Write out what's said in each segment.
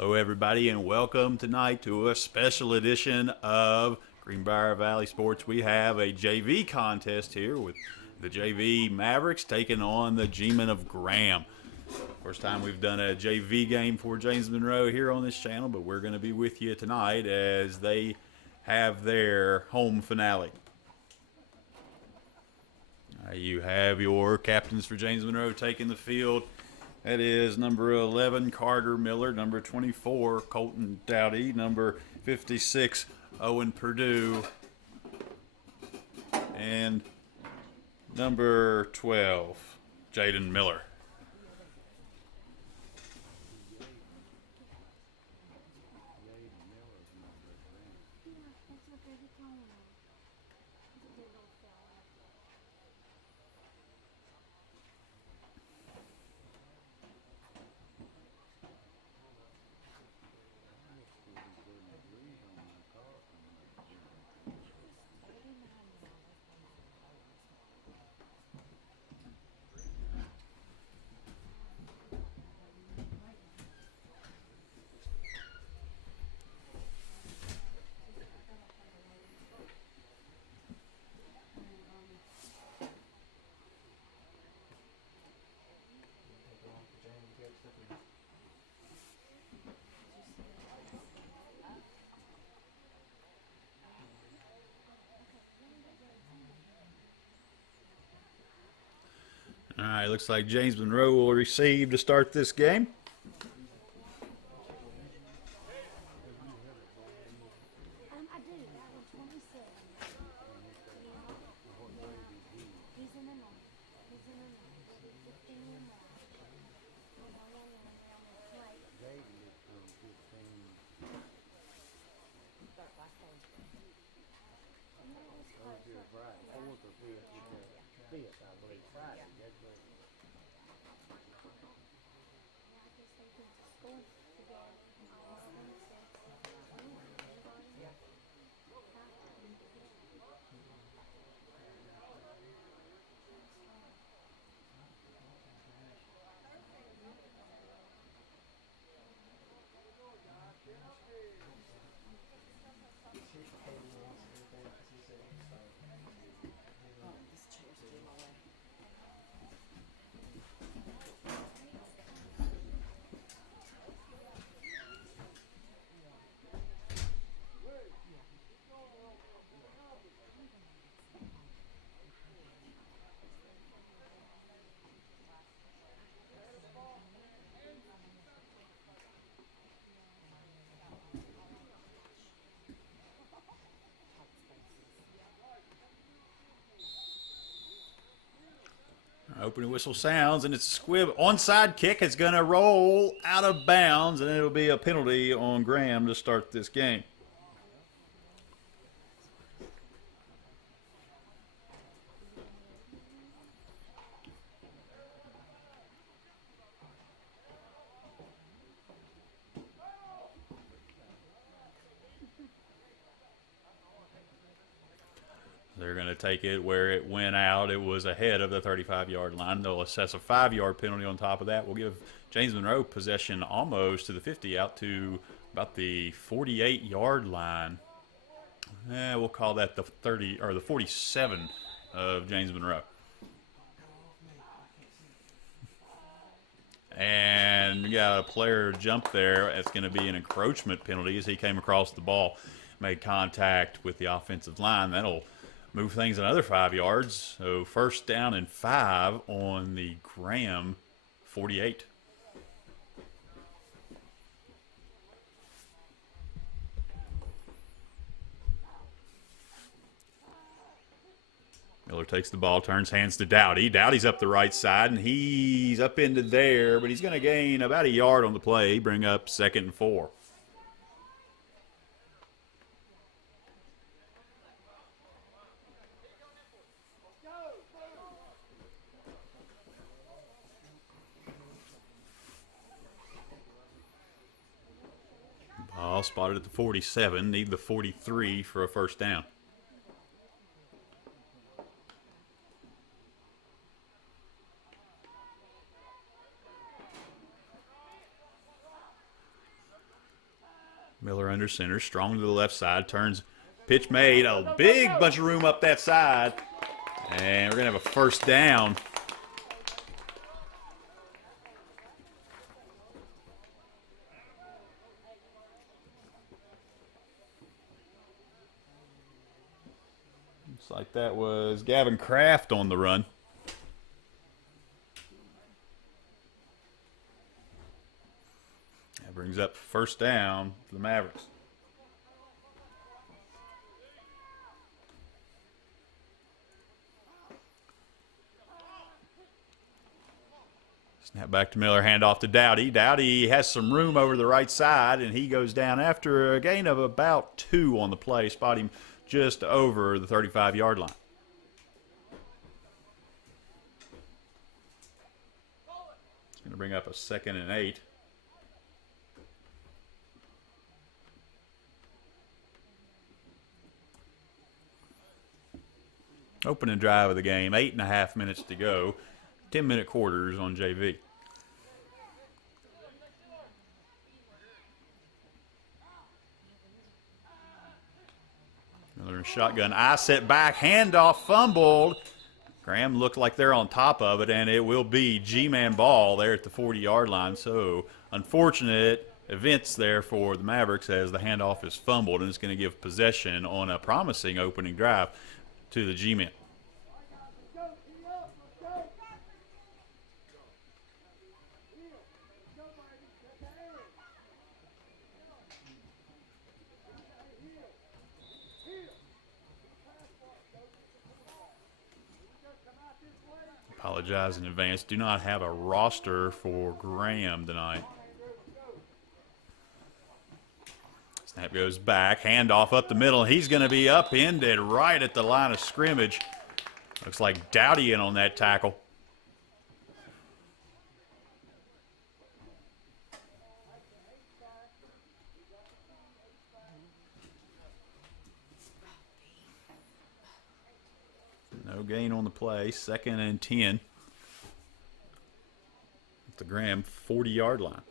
Hello, everybody, and welcome tonight to a special edition of Greenbrier Valley Sports. We have a JV contest here with the JV Mavericks taking on the G-Men of Graham. First time we've done a JV game for James Monroe here on this channel, but we're going to be with you tonight as they have their home finale. You have your captains for James Monroe taking the field. That is number 11, Carter Miller, number 24, Colton Dowdy, number 56, Owen Purdue, and number 12, Jaden Miller. All right, looks like James Monroe will receive to start this game. Opening whistle sounds, and it's a squib. Onside kick is going to roll out of bounds, and it'll be a penalty on Graham to start this game. They're going to take it where it went out. It was ahead of the 35-yard line. They'll assess a 5-yard penalty on top of that. We'll give James Monroe possession almost to the 50, out to about the 48-yard line. We'll call that the 30 or the 47 of James Monroe. And we got a player jump there. It's going to be an encroachment penalty as he came across the ball, made contact with the offensive line. That'll move things another 5 yards. So first down and 5 on the Graham 48. Miller takes the ball, turns hands to Dowdy. Dowdy's up the right side, and he's up into there, but he's going to gain about a yard on the play, bring up 2nd and 4. Ball spotted at the 47, need the 43 for a first down. Miller under center, strong to the left side, turns, pitch made, a big bunch of room up that side, and we're going to have a first down. Looks like that was Gavin Kraft on the run. That brings up first down for the Mavericks. Snap back to Miller, handoff to Dowdy. Dowdy has some room over the right side, and he goes down after a gain of about 2 on the play. Spot him just over the 35-yard line. It's going to bring up a 2nd and 8. Opening drive of the game, 8.5 minutes to go. 10-minute quarters on JV. Another shotgun. Eye set back. Handoff fumbled. Graham looked like they're on top of it, and it will be G-man ball there at the 40-yard line. So unfortunate events there for the Mavericks as the handoff is fumbled, and it's going to give possession on a promising opening drive to the G-men. Apologize in advance. Do not have a roster for Graham tonight. Snap goes back. Handoff up the middle. He's going to be upended right at the line of scrimmage. Looks like Dowdy in on that tackle. No gain on the play. 2nd and 10. At the Graham 40-yard line.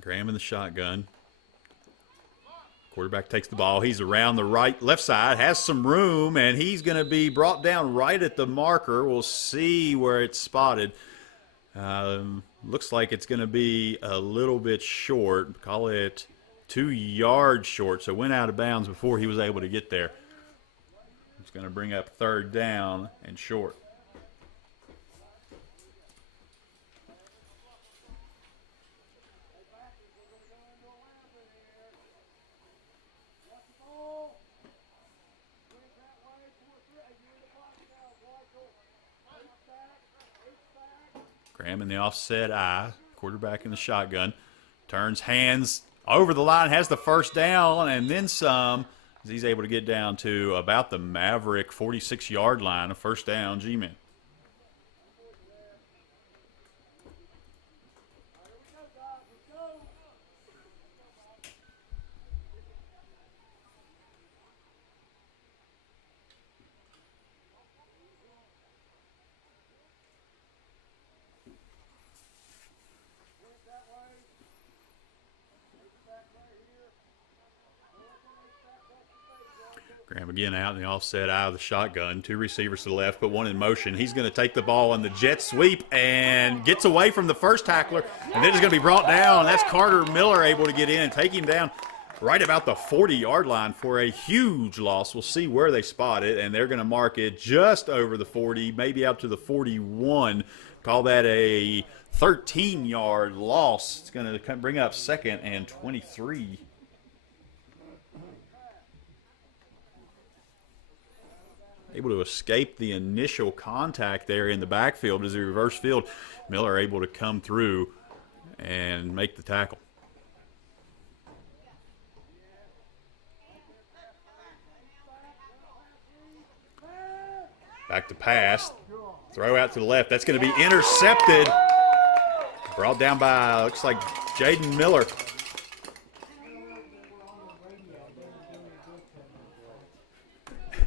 Graham in the shotgun. Quarterback takes the ball. He's around the left side, has some room, and he's going to be brought down right at the marker. We'll see where it's spotted. Looks like it's going to be a little bit short. Call it 2 yards short. So went out of bounds before he was able to get there. It's going to bring up 3rd down and short. Graham in the offset eye. Quarterback in the shotgun. Turns hands over the line. Has the first down and then some. As he's able to get down to about the Maverick 46-yard line. A first down, G-men. Graham again out in the offset eye of the shotgun. 2 receivers to the left, but 1 in motion. He's going to take the ball on the jet sweep and gets away from the first tackler, and then he's going to be brought down. That's Carter Miller able to get in and take him down right about the 40-yard line for a huge loss. We'll see where they spot it, and they're going to mark it just over the 40, maybe out to the 41. Call that a 13-yard loss. It's going to bring up 2nd and 23. Able to escape the initial contact there in the backfield as he reverse field. Miller able to come through and make the tackle. Back to pass. Throw out to the left. That's going to be intercepted. Brought down by, looks like, Jaden Miller.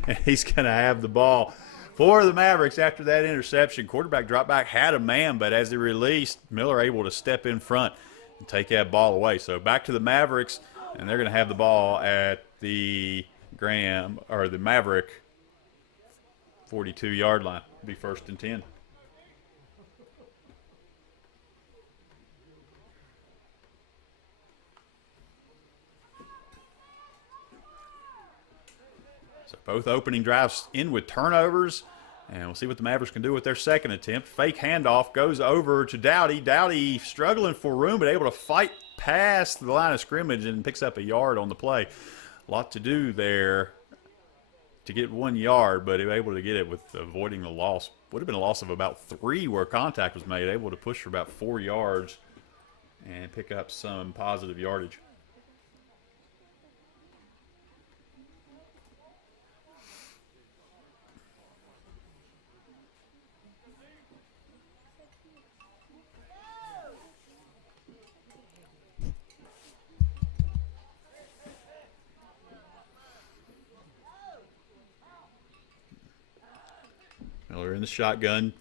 And he's going to have the ball for the Mavericks after that interception. Quarterback drop back, had a man, but as he released, Miller able to step in front and take that ball away. So back to the Mavericks, and they're going to have the ball at the Maverick 42-yard line. It'll be 1st and 10. So both opening drives end with turnovers, and we'll see what the Mavericks can do with their second attempt. Fake handoff goes over to Dowdy. Dowdy struggling for room, but able to fight past the line of scrimmage and picks up a yard on the play. A lot to do there to get 1 yard, but able to get it with avoiding the loss. Would have been a loss of about 3 where contact was made. Able to push for about 4 yards and pick up some positive yardage. Miller in the shotgun.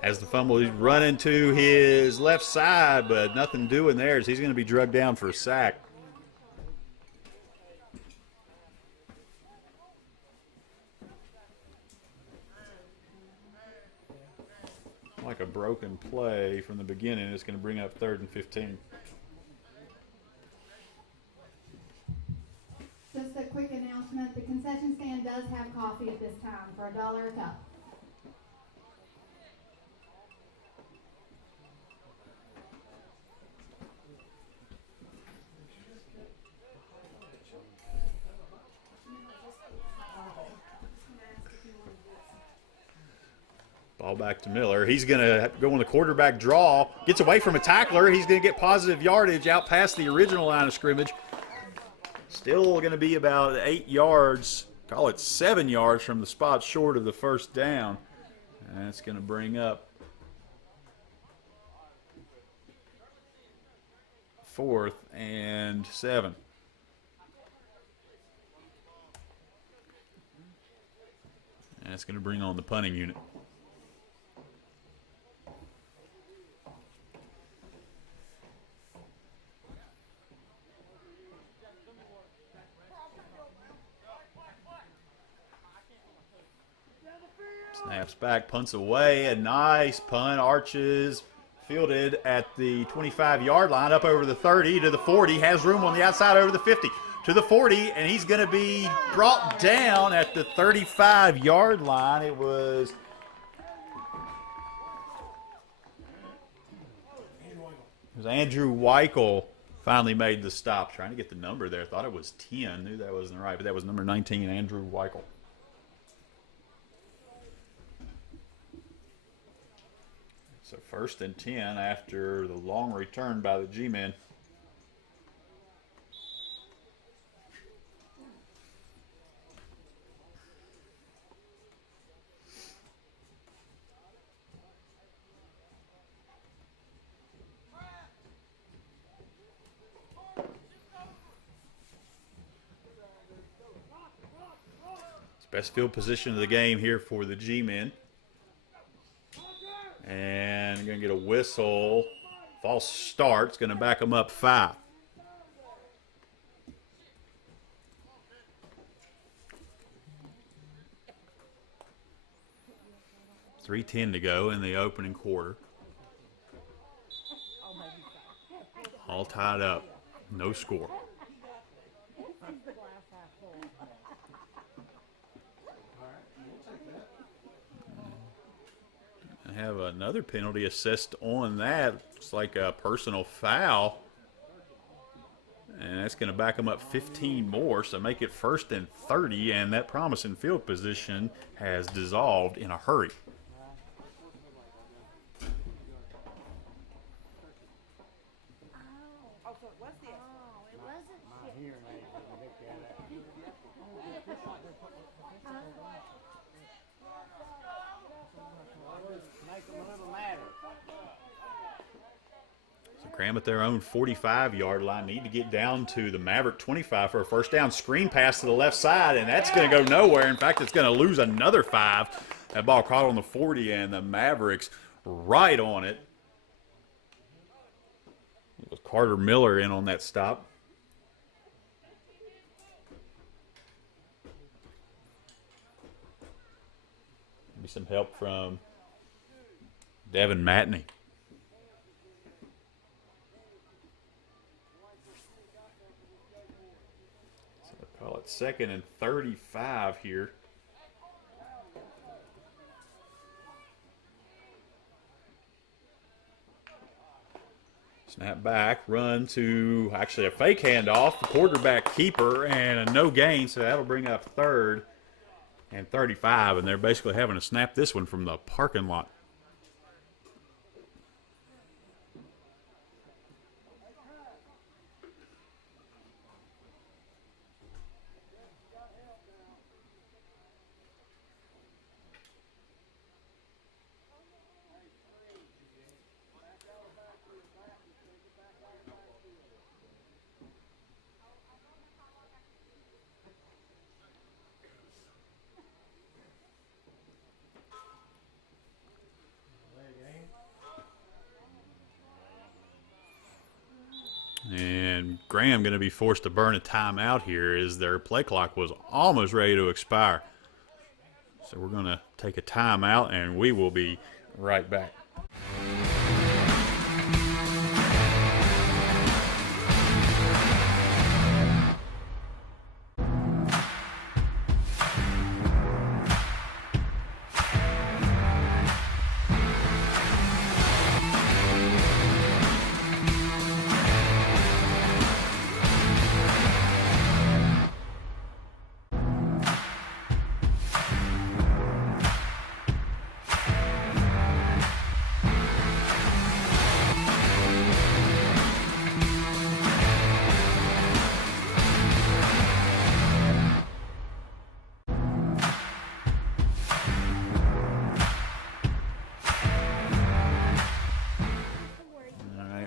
Has the fumble. He's running to his left side, but nothing doing there as he's going to be drugged down for a sack. Like a broken play from the beginning. It's going to bring up 3rd and 15. Just a quick announcement. The concession stand does have coffee at this time for $1 a cup. Ball back to Miller. He's going to go on the quarterback draw. Gets away from a tackler. He's going to get positive yardage out past the original line of scrimmage. Still going to be about 8 yards, call it 7 yards from the spot short of the first down. And that's going to bring up 4th and 7. And it's going to bring on the punting unit. Snaps back, punts away, a nice punt, arches, fielded at the 25-yard line, up over the 30 to the 40, has room on the outside over the 50 to the 40, and he's going to be brought down at the 35-yard line. It was Andrew Weichel finally made the stop. Trying to get the number there. Thought it was 10. Knew that wasn't right, but that was number 19, Andrew Weichel. So 1st and 10 after the long return by the G-men. Best field position of the game here for the G-men. And going to get a whistle. False start. It's going to back them up 5. .310 to go in the opening quarter. All tied up. No score. Have another penalty assessed on that. It's like a personal foul. And that's going to back them up 15 more, so make it 1st and 30, and that promising field position has dissolved in a hurry. Graham at their own 45-yard line. Need to get down to the Maverick 25 for a first down. Screen pass to the left side, and that's going to go nowhere. In fact, it's going to lose another 5. That ball caught on the 40, and the Mavericks right on it. It was Carter Miller in on that stop. Maybe some help from Devin Matney. Call it 2nd and 35 here. Snap back, run to actually a fake handoff, the quarterback keeper, and a no gain, so that'll bring up 3rd and 35, and they're basically having to snap this one from the parking lot. And Graham going to be forced to burn a timeout here as their play clock was almost ready to expire. So we're going to take a timeout, and we will be right back.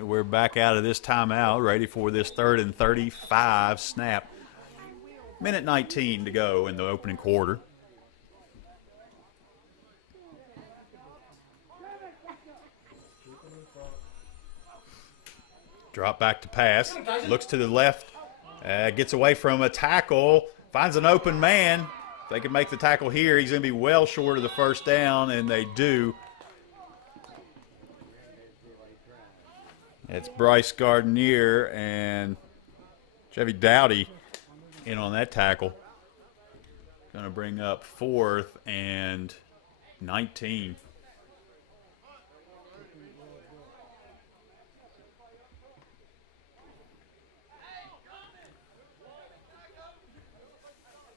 We're back out of this timeout, ready for this 3rd and 35 snap. Minute 19 to go in the opening quarter. Drop back to pass, looks to the left, gets away from a tackle, finds an open man. If they can make the tackle here, he's going to be well short of the first down, and they do. It's Bryce Gardenier and Chevy Dowdy in on that tackle. Going to bring up 4th and 19.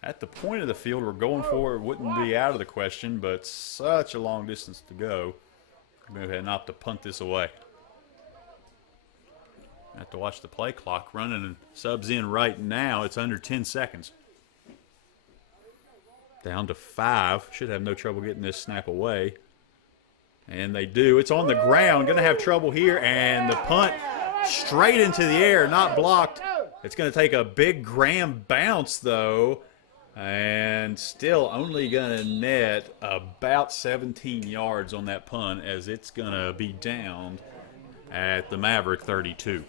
At the point of the field we're going for, it wouldn't be out of the question, but such a long distance to go. I'm going to go ahead and opt to punt this away. Have to watch the play clock running, and subs in right now. It's under 10 seconds. Down to 5. Should have no trouble getting this snap away. And they do. It's on the ground. Going to have trouble here. And the punt straight into the air. Not blocked. It's going to take a big Graham bounce, though. And still only going to net about 17 yards on that punt, as it's going to be downed at the Maverick 32.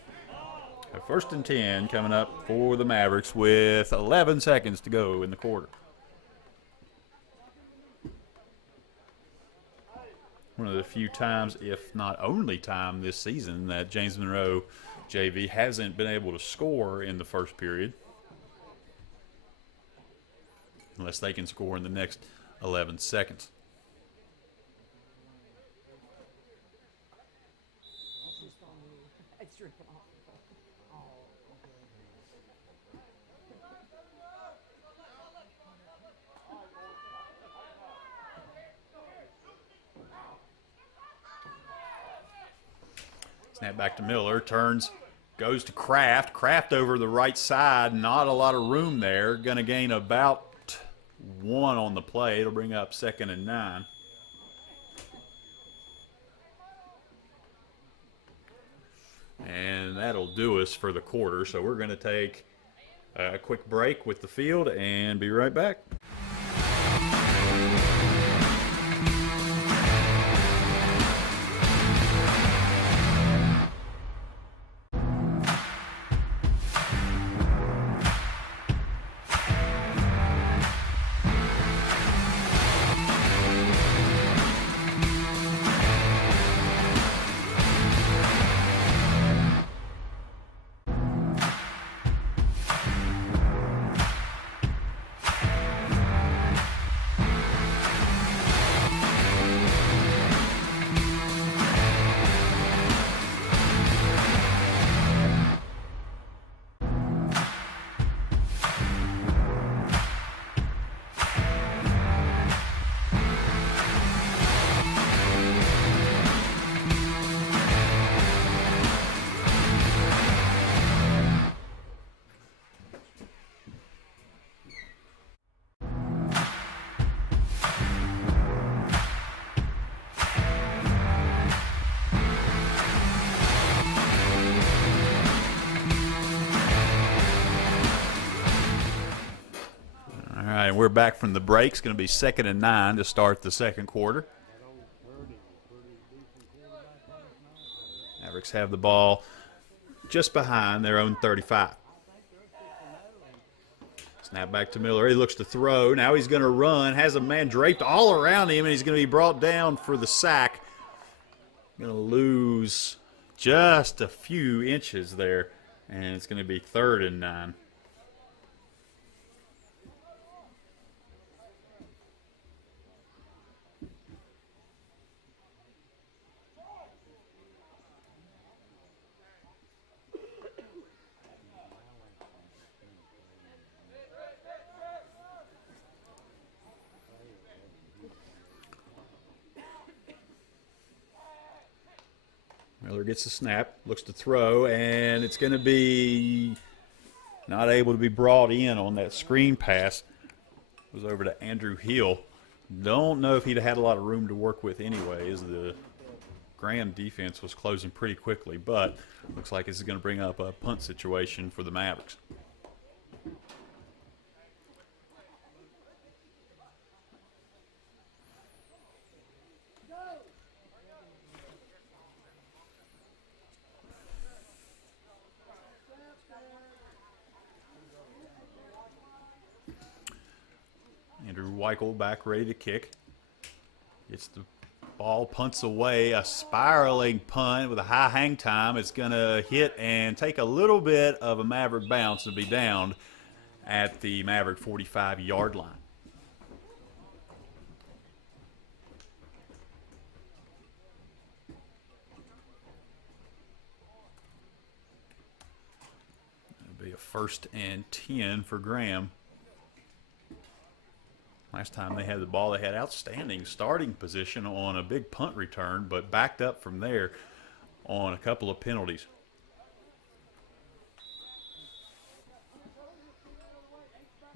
A 1st and 10 coming up for the Mavericks with 11 seconds to go in the quarter. One of the few times, if not only time this season, that James Monroe JV hasn't been able to score in the first period. Unless they can score in the next 11 seconds. Snap back to Miller, turns, goes to Kraft. Kraft over the right side, not a lot of room there. Going to gain about 1 on the play. It'll bring up 2nd and 9. that'll do us for the quarter. So we're going to take a quick break with the field and be right back. All right, we're back from the break. It's going to be 2nd and 9 to start the second quarter. Mavericks have the ball just behind their own 35. Snap back to Miller. He looks to throw. Now he's going to run. Has a man draped all around him, and he's going to be brought down for the sack. Going to lose just a few inches there, and it's going to be 3rd and 9. Miller gets the snap, looks to throw, and it's going to be not able to be brought in on that screen pass. It was over to Andrew Hill. Don't know if he'd had a lot of room to work with anyway, as the Graham defense was closing pretty quickly, but looks like this is going to bring up a punt situation for the Mavericks. Andrew Weichel back ready to kick. Gets the ball, punts away, a spiraling punt with a high hang time. It's going to hit and take a little bit of a Maverick bounce and be downed at the Maverick 45-yard line. It'll be a 1st and 10 for Graham. Last time they had the ball, they had outstanding starting position on a big punt return, but backed up from there on a couple of penalties.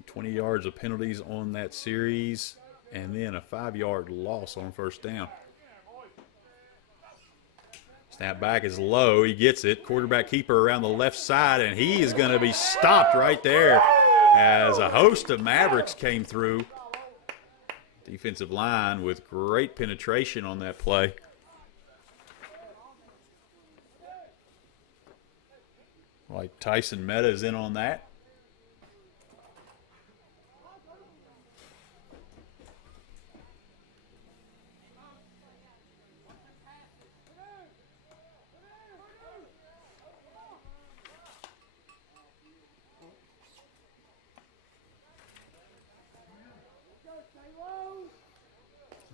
"20 yards of penalties on that series, and then a 5-yard loss on 1st down. Snap back is low. He gets it. Quarterback keeper around the left side, and he is going to be stopped right there as a host of Mavericks came through. Defensive line with great penetration on that play. Like Tyson Meta is in on that.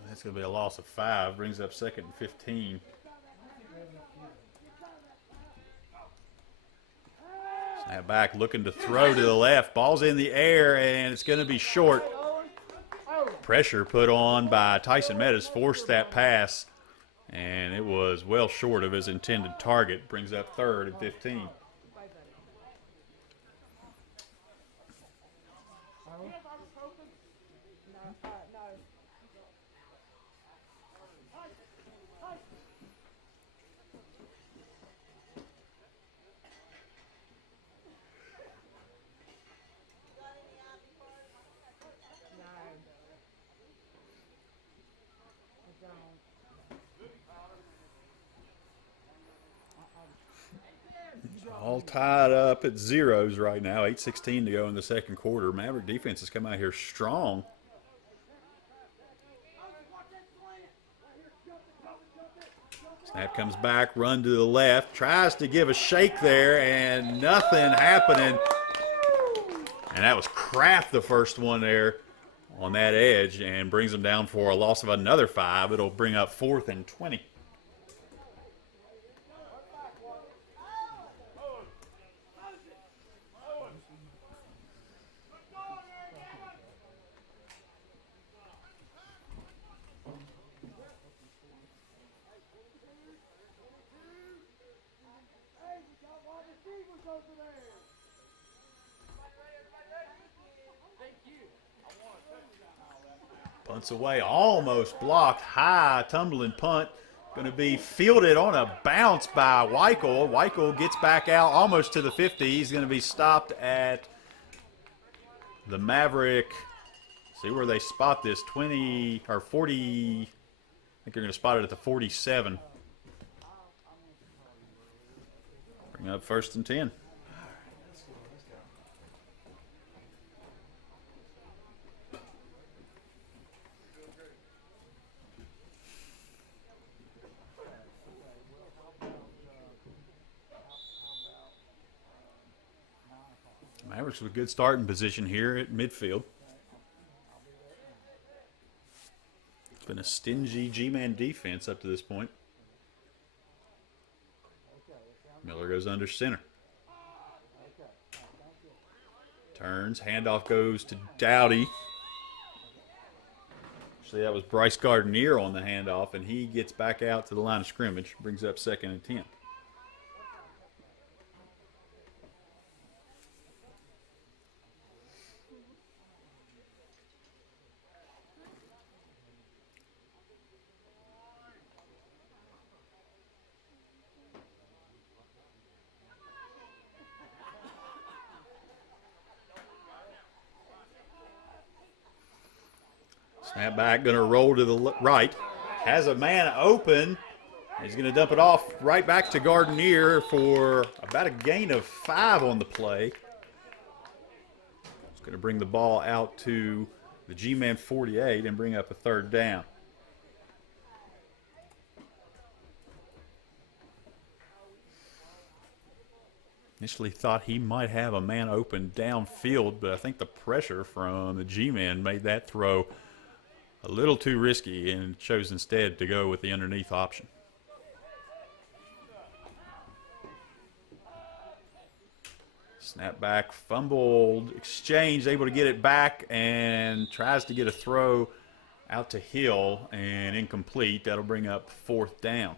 That's going to be a loss of 5. Brings up 2nd and 15. Snap back, looking to throw to the left. Ball's in the air, and it's going to be short. Pressure put on by Tyson Meadows forced that pass, and it was well short of his intended target. Brings up 3rd and 15. All tied up at zeros right now. 8:16 to go in the second quarter. Maverick defense has come out here strong. Snap comes back, run to the left, tries to give a shake there, and nothing happening. And that was Kraft, the first one there on that edge, and brings them down for a loss of another 5. It'll bring up 4th and 20. Punts away, almost blocked. High tumbling punt. Going to be fielded on a bounce by Weichel. Weichel gets back out almost to the 50. He's going to be stopped at the Maverick. See where they spot this, 20 or 40. I think they're going to spot it at the 47. Bring up 1st and 10. Mavericks with a good starting position here at midfield. It's been a stingy G-man defense up to this point. Miller goes under center. Turns, handoff goes to Dowdy. Actually, that was Bryce Gardner on the handoff, and he gets back out to the line of scrimmage. Brings up 2nd and 10. Snap back, going to roll to the right. Has a man open. He's going to dump it off right back to Gardner for about a gain of 5 on the play. It's going to bring the ball out to the G-man 48 and bring up a 3rd down. Initially thought he might have a man open downfield, but I think the pressure from the G-man made that throw a little too risky and chose instead to go with the underneath option. Snap back, fumbled, exchange, able to get it back, and tries to get a throw out to Hill and incomplete. That'll bring up 4th down.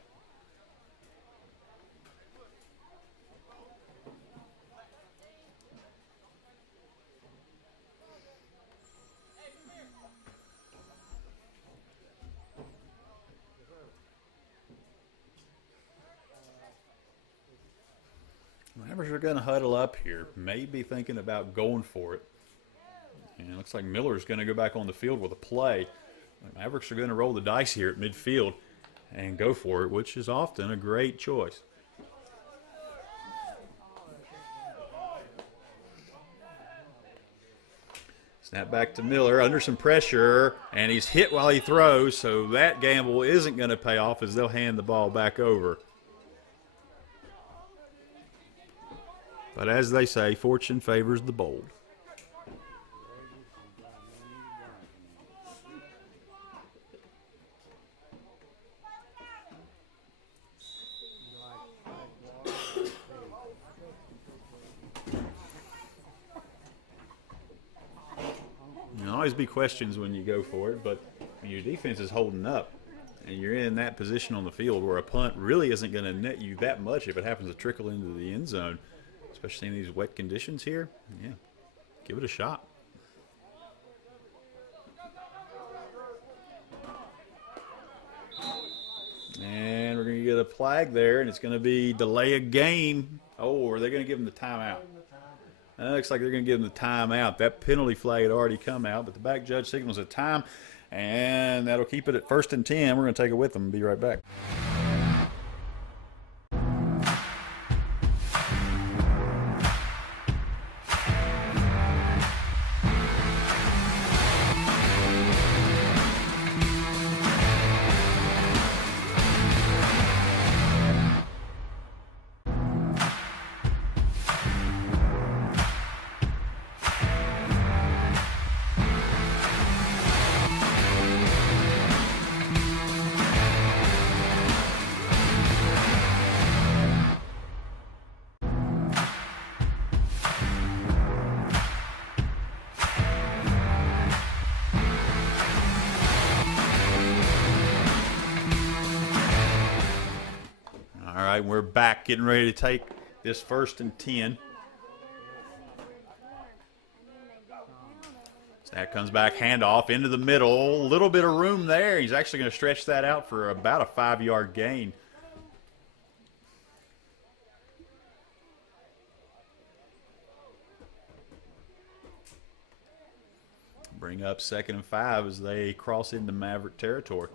Mavericks are going to huddle up here, maybe thinking about going for it. And it looks like Miller's going to go back on the field with a play. The Mavericks are going to roll the dice here at midfield and go for it, which is often a great choice. Snap back to Miller, under some pressure, and he's hit while he throws, so that gamble isn't going to pay off as they'll hand the ball back over. But as they say, fortune favors the bold. There'll always be questions when you go for it, but when your defense is holding up and you're in that position on the field where a punt really isn't going to net you that much if it happens to trickle into the end zone, especially in these wet conditions here, yeah, give it a shot. And we're going to get a flag there, and it's going to be delay a game. Oh, are they going to give them the timeout? It looks like they're going to give them the timeout. That penalty flag had already come out, but the back judge signals a time, and that'll keep it at 1st and 10. We're going to take it with them and be right back. right, we're back getting ready to take this 1st and 10. Snap comes back, handoff into the middle. A little bit of room there. He's actually going to stretch that out for about a 5-yard gain. Bring up 2nd and 5 as they cross into Maverick territory.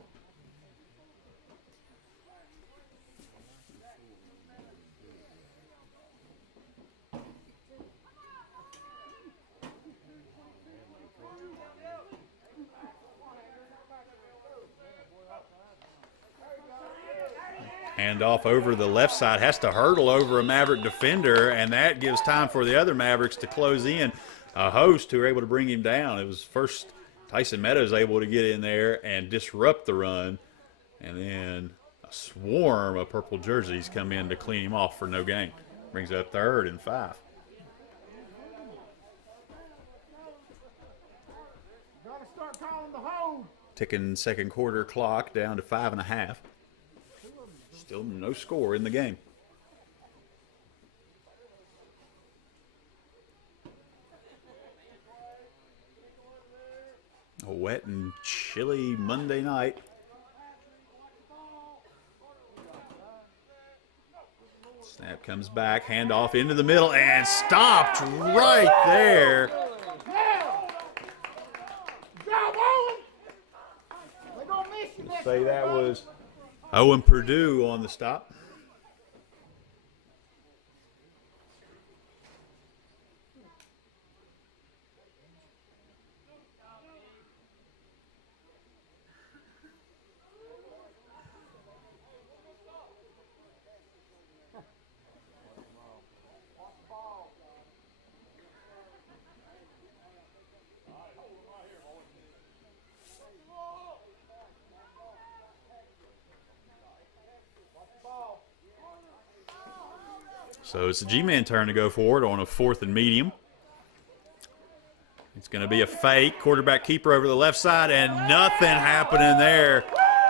Handoff over the left side, has to hurdle over a Maverick defender, and that gives time for the other Mavericks to close in. A host who were able to bring him down. It was first Tyson Meadows able to get in there and disrupt the run, and then a swarm of purple jerseys come in to clean him off for no gain. Brings up 3rd and 5. Gotta start calling the hold. Ticking 2nd quarter clock down to 5.5. Still no score in the game. A wet and chilly Monday night. Snap comes back, handoff into the middle, and stopped right there. Say that was Owen Purdue on the stop. So it's the G-Man turn to go forward on a 4th and medium. It's going to be a fake. Quarterback keeper over the left side, and nothing happening there.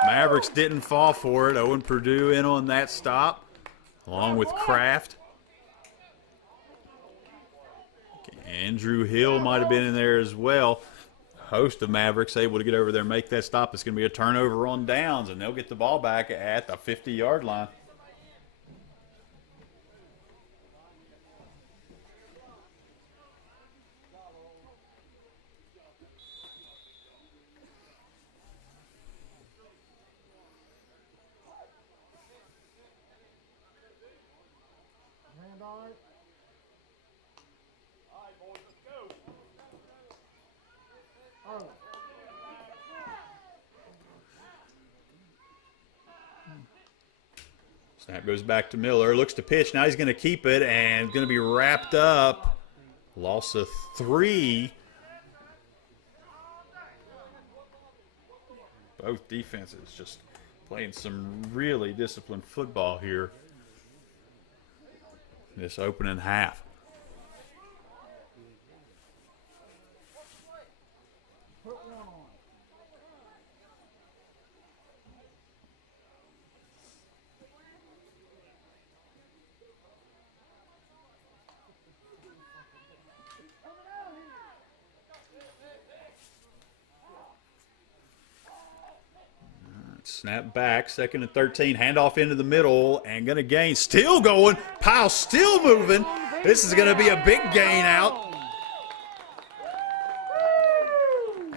Mavericks didn't fall for it. Owen Purdue in on that stop, along with Kraft. Andrew Hill might have been in there as well. Host of Mavericks able to get over there and make that stop. It's going to be a turnover on downs, and they'll get the ball back at the 50-yard line. Snap goes back to Miller, looks to pitch. Now he's going to keep it and going to be wrapped up. Loss of 3. Both defenses just playing some really disciplined football here this opening half. Snap back, 2nd and 13, handoff into the middle, and going to gain. Still going, Powell still moving. This is going to be a big gain out.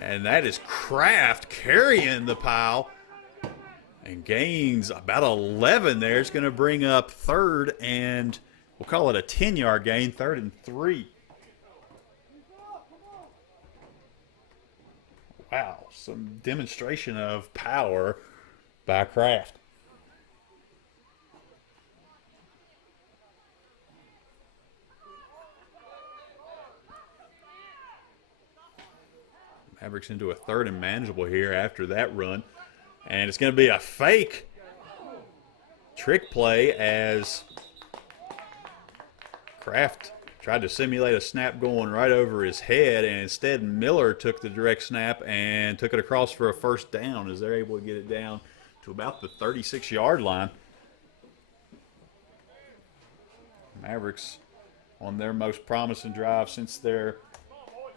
And that is Kraft carrying the Powell. And gains about 11 there. It's going to bring up 3rd, and we'll call it a 10-yard gain, 3rd and 3. Wow, some demonstration of power by Kraft. Mavericks into a 3rd and manageable here after that run. And it's going to be a fake trick play as Kraft tried to simulate a snap going right over his head, and instead Miller took the direct snap and took it across for a 1st down as they're able to get it down to about the 36-yard line. Mavericks on their most promising drive since their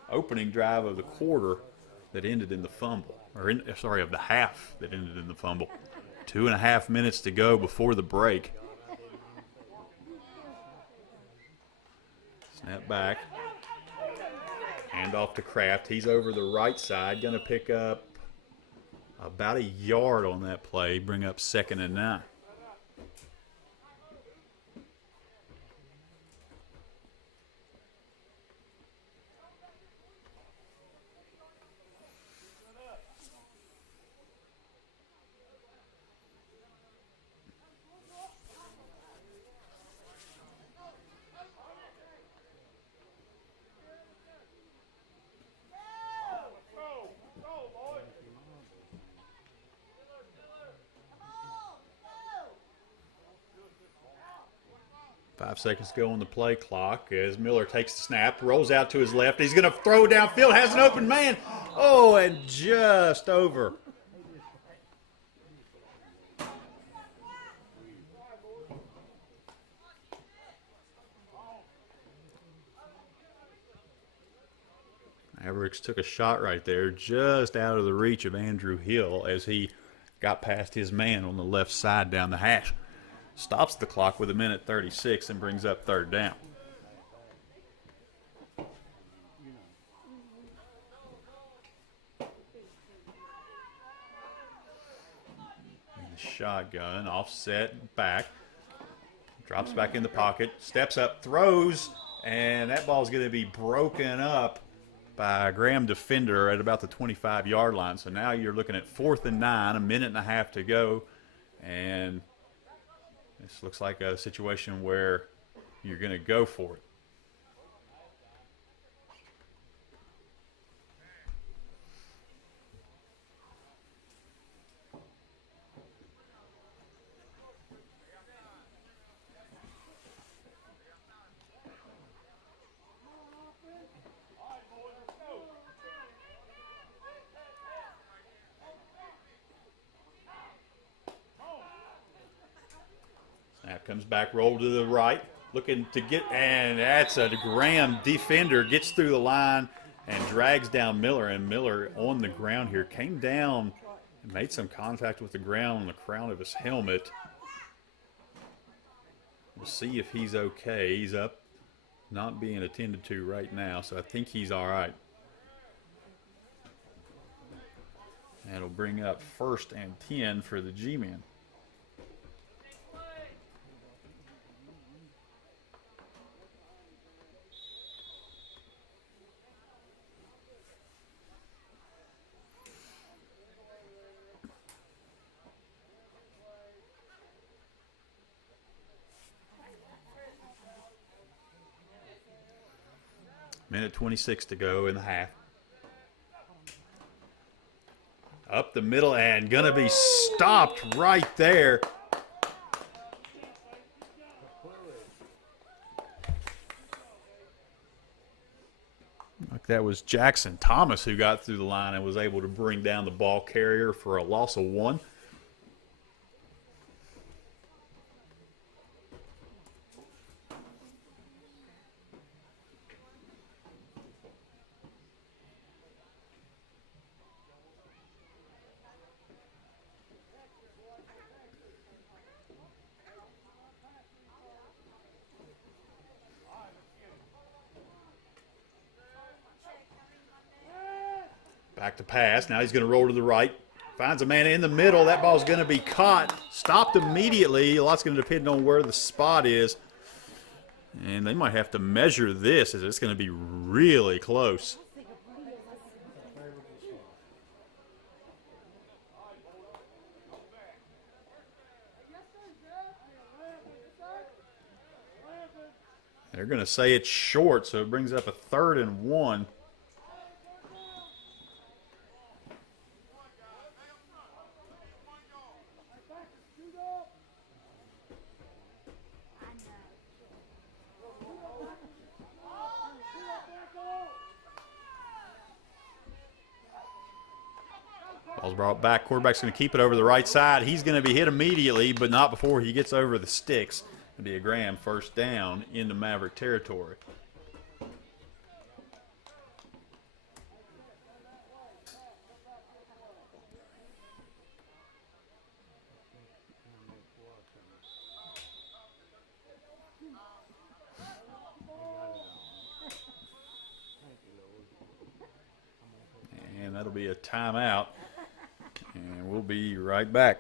opening drive of the quarter that ended in the fumble. Of the half that ended in the fumble. 2.5 minutes to go before the break. Snap back. Hand off to Kraft. He's over the right side. Going to pick up about a yard on that play. Bring up 2nd and 9. Five seconds to go on the play clock as Miller takes the snap, rolls out to his left. He's going to throw downfield, has an open man. Oh, and just over. Mavericks took a shot right there, just out of the reach of Andrew Hill as he got past his man on the left side down the hash. Stops the clock with 1:36 and brings up 3rd down. And the shotgun, offset, back. Drops back in the pocket, steps up, throws, and that ball's going to be broken up by a Graham defender at about the 25-yard line. So now you're looking at 4th and 9, 1.5 minutes to go, and this looks like a situation where you're going to go for it. Snap comes back, roll to the right, looking to get, and that's a Graham defender, gets through the line and drags down Miller, and Miller on the ground here came down and made some contact with the ground on the crown of his helmet. We'll see if he's okay. He's up, not being attended to right now, so I think he's all right. That'll bring up 1st and 10 for the G-men. Minute 26 to go in the half. Up the middle and going to be stopped right there. Like that was Jackson Thomas who got through the line and was able to bring down the ball carrier for a loss of 1. Back to pass. Now he's going to roll to the right. Finds a man in the middle. That ball's going to be caught. Stopped immediately. A lot's going to depend on where the spot is. And they might have to measure this as it's going to be really close. They're going to say it's short, so it brings up a 3rd and 1. Ball's brought back. Quarterback's going to keep it over the right side. He's going to be hit immediately, but not before he gets over the sticks. It'll be a Graham first down into Maverick territory. And that'll be a timeout. And we'll be right back.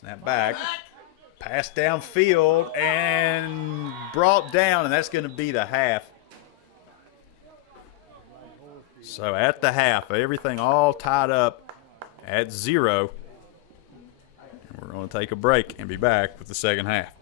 Snap back, pass downfield, and brought down, and that's going to be the half. So at the half, everything all tied up at 0. And we're going to take a break and be back with the second half.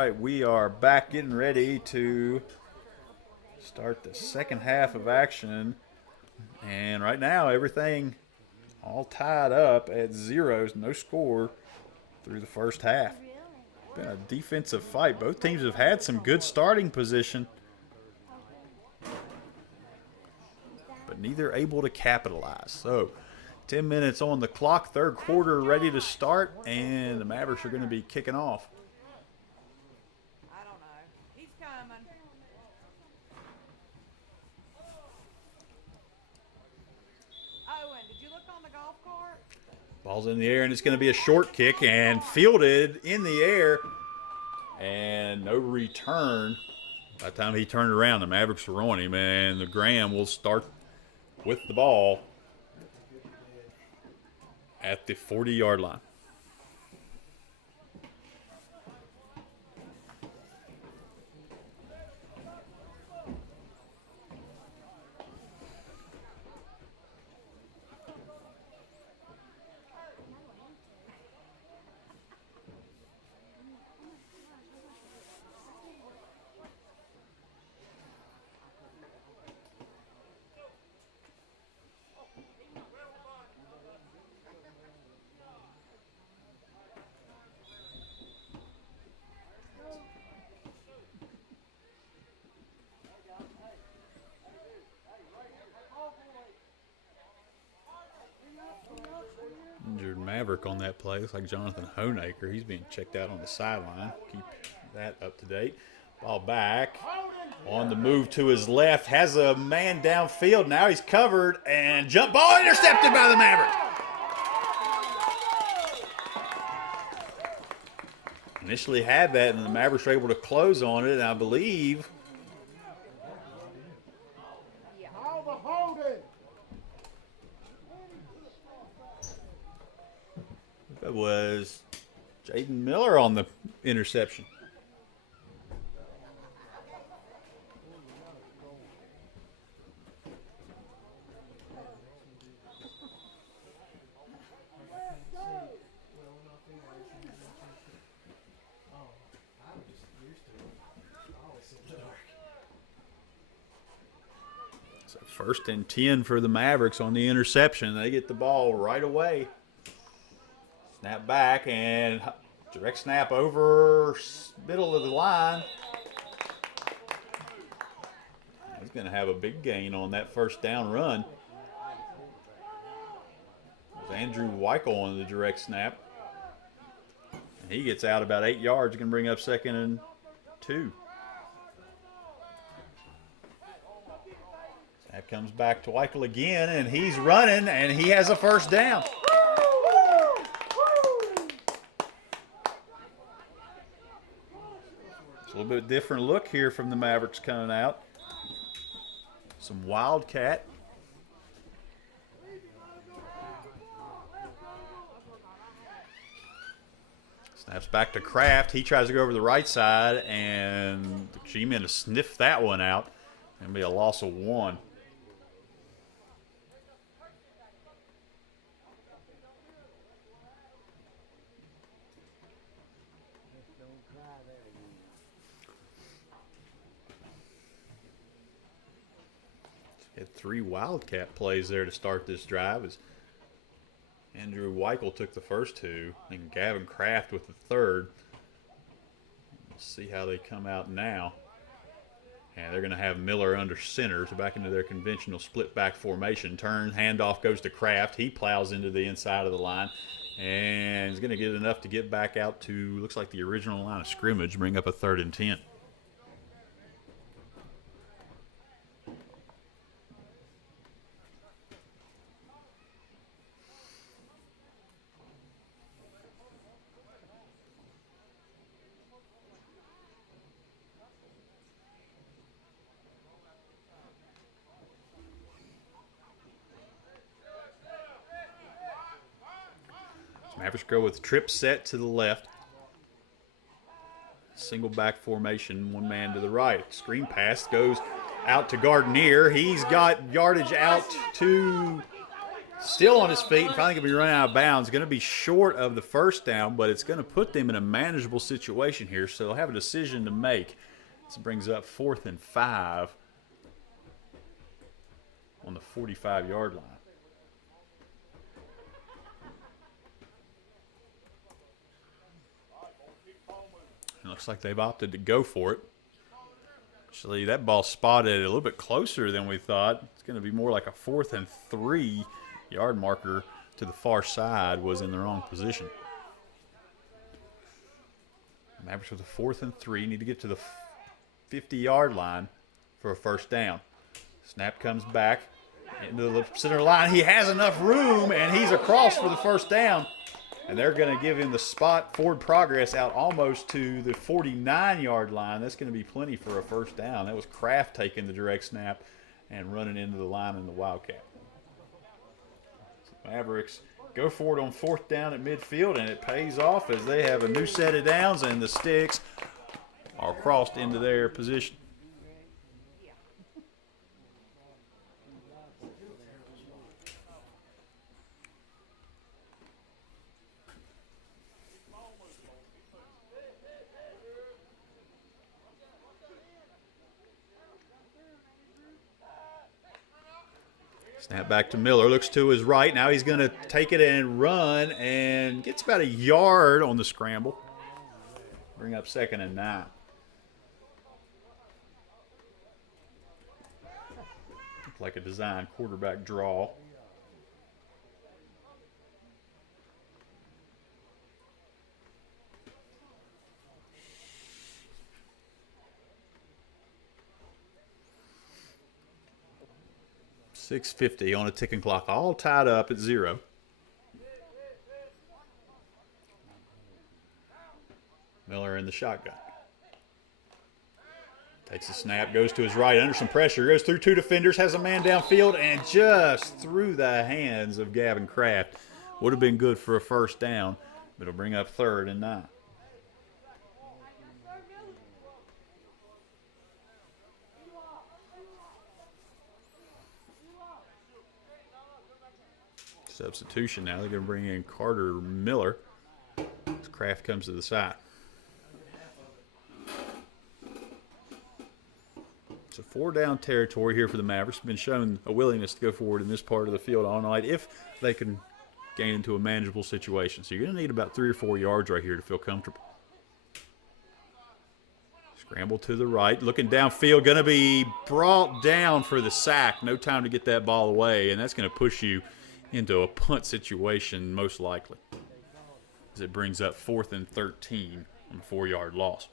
right, we are back getting ready to start the second half of action. And right now, everything all tied up at zeros, no score through the first half. Been a defensive fight. Both teams have had some good starting position, but neither able to capitalize. So 10 minutes on the clock, third quarter ready to start, and the Mavericks are going to be kicking off. I don't know. He's coming. Owen, did you look on the golf cart? Ball's in the air, and it's going to be a short kick and fielded in the air, and no return. By the time he turned around, the Mavericks were on him, and the Graham will start with the ball at the 40-yard line. Injured Maverick on that play. Looks like Jonathan Honaker. He's being checked out on the sideline. Keep that up to date. Ball back. On the move to his left. Has a man downfield. Now he's covered. And jump ball intercepted by the Mavericks. Initially had that, and the Mavericks were able to close on it. And I believe All the holding. that was Jaden Miller on the interception. So 1st and 10 for the Mavericks on the interception. They get the ball right away. Snap back and direct snap over middle of the line. He's going to have a big gain on that first down run. There's Andrew Weichel on the direct snap. And he gets out about 8 yards. Going to bring up 2nd and 2. Snap comes back to Weichel again, and he's running, and he has a first down. It's a little bit different look here from the Mavericks coming out. Some wildcat. Snaps back to Kraft. He tries to go over the right side, and the G-men to sniff that one out. And be a loss of 1. Had 3 wildcat plays there to start this drive as Andrew Weichel took the first 2 and Gavin Kraft with the third. Let's see how they come out now. And they're going to have Miller under center, so back into their conventional split back formation. Turn, handoff goes to Kraft. He plows into the inside of the line and is going to get enough to get back out to, looks like the original line of scrimmage, bring up a 3rd and 10. Mavericks go with trip set to the left. Single back formation, 1 man to the right. Screen pass goes out to Gardner. He's got yardage out to Still on his feet and finally going to be running out of bounds. Going to be short of the first down, but it's going to put them in a manageable situation here, so they'll have a decision to make. This brings up 4th and 5 on the 45-yard line. It looks like they've opted to go for it. Actually, that ball spotted a little bit closer than we thought. It's going to be more like a 4th and 3. Yard marker to the far side was in the wrong position. Mavericks with a 4th and 3. Need to get to the 50-yard line for a first down. Snap comes back into the center line. He has enough room, and he's across for the first down. And they're going to give him the spot forward progress out almost to the 49-yard line. That's going to be plenty for a first down. That was Kraft taking the direct snap and running into the line in the Wildcat. So Mavericks go for it on 4th down at midfield, and it pays off as they have a new set of downs, and the sticks are crossed into their position. Snap back to Miller, looks to his right. Now he's going to take it and run and gets about a yard on the scramble. Bring up 2nd and 9. Looks like a design quarterback draw. .650 on a ticking clock, all tied up at 0. Miller in the shotgun. Takes a snap, goes to his right, under some pressure, goes through 2 defenders, has a man downfield, and just through the hands of Gavin Kraft. Would have been good for a first down, but it'll bring up 3rd and 9. Substitution now. They're going to bring in Carter Miller as Kraft comes to the side. So 4-down territory here for the Mavericks. Been shown a willingness to go forward in this part of the field all night if they can gain into a manageable situation. So you're going to need about 3 or 4 yards right here to feel comfortable. Scramble to the right, looking downfield, going to be brought down for the sack. No time to get that ball away, and that's going to push you into a punt situation most likely, as it brings up 4th and 13 on a 4-yard loss.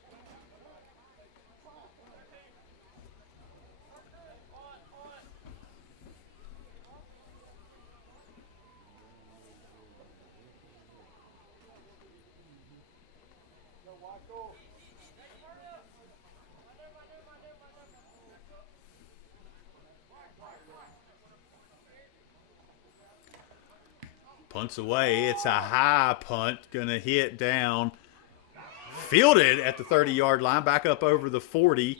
Punts away. It's a high punt. Going to hit down. Fielded at the 30-yard line. Back up over the 40.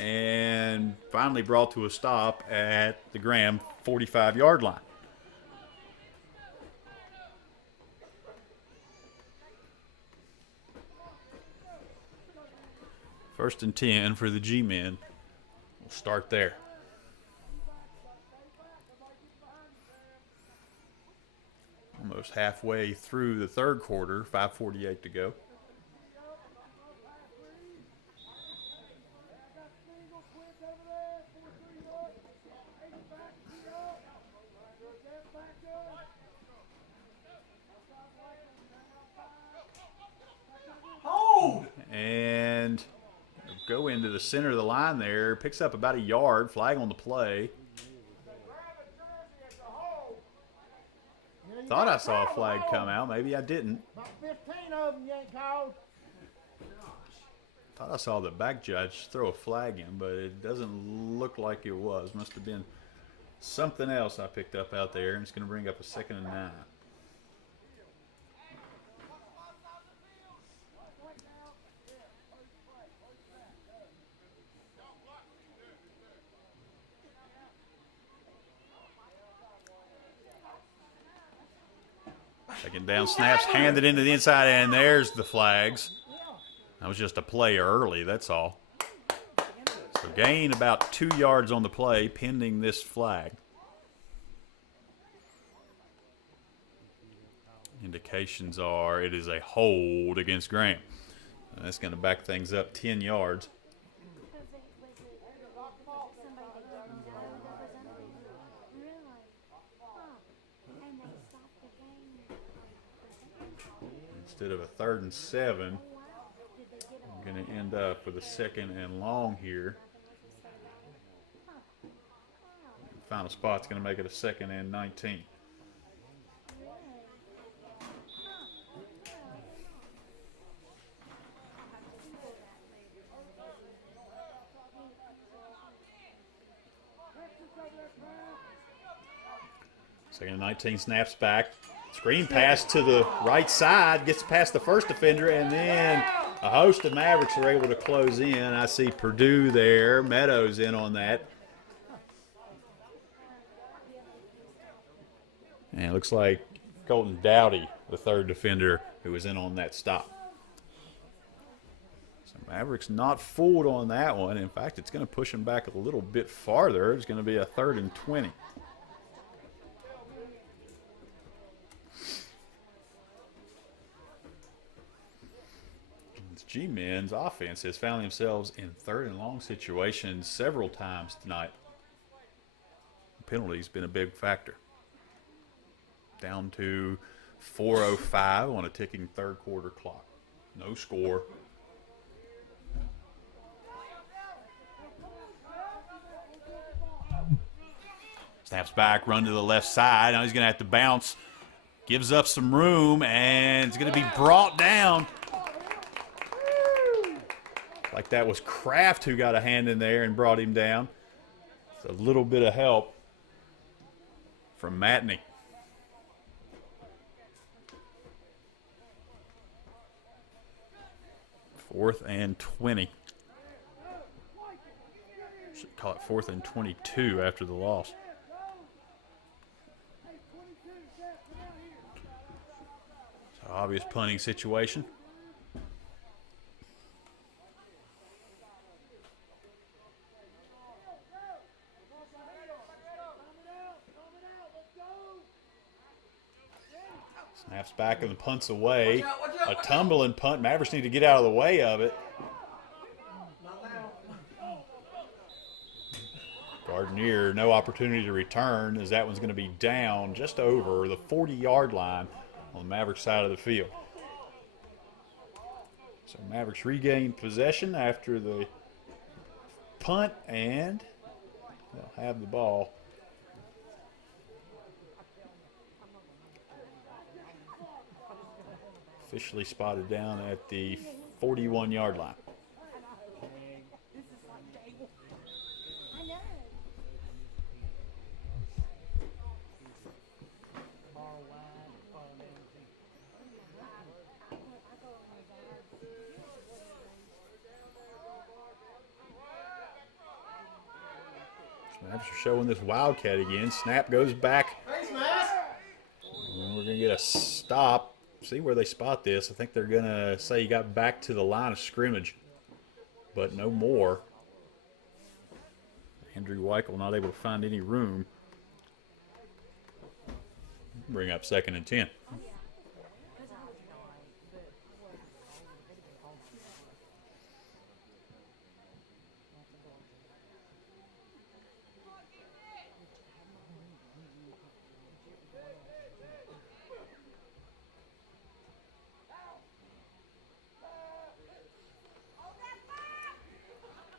And finally brought to a stop at the Graham 45-yard line. First and 10 for the G-men. We'll start there. Almost halfway through the 3rd quarter, 5:48 to go. Hold! And go into the center of the line there. Picks up about a yard. Flag on the play. Thought I saw a flag come out. Maybe I didn't. About 15 of them you ain't called. Thought I saw the back judge throw a flag in, but it doesn't look like it was. Must have been something else I picked up out there, and it's going to bring up a 2nd and 9. Second down snaps handed into the inside, and there's the flags. That was just a play early, that's all. So gain about 2 yards on the play pending this flag. Indications are it is a hold against Graham. And that's going to back things up 10 yards. Instead of a 3rd and 7, I'm going to end up with a 2nd and long here. The final spot's going to make it a 2nd and 19. Second and 19, snaps back. Screen pass to the right side, gets past the first defender, and then a host of Mavericks are able to close in. I see Purdue there, Meadows in on that. And it looks like Colton Dowdy, the 3rd defender, who was in on that stop. So Mavericks not fooled on that one. In fact, it's going to push them back a little bit farther. It's going to be a 3rd and 20. G-Men's offense has found themselves in 3rd and long situations several times tonight. Penalty's been a big factor. Down to 4:05 on a ticking 3rd quarter clock. No score. Snaps back, run to the left side. Now he's going to have to bounce. Gives up some room, and it's going to be brought down. Like that was Kraft who got a hand in there and brought him down. It's a little bit of help from Matney. Fourth and 20. Should call it 4th and 22 after the loss. So obvious punting situation. Snaps back and the punt's away. A tumbling punt. Mavericks need to get out of the way of it. Gardner, no opportunity to return as that one's going to be down just over the 40-yard line on the Mavericks side of the field. So Mavericks regain possession after the punt, and they'll have the ball. Officially spotted down at the 41-yard line. Snaps are showing this Wildcat again. Snap goes back. And we're going to get a stop. See where they spot this. I think they're going to say he got back to the line of scrimmage, but no more. Andrew Weichel not able to find any room. Bring up 2nd and 10.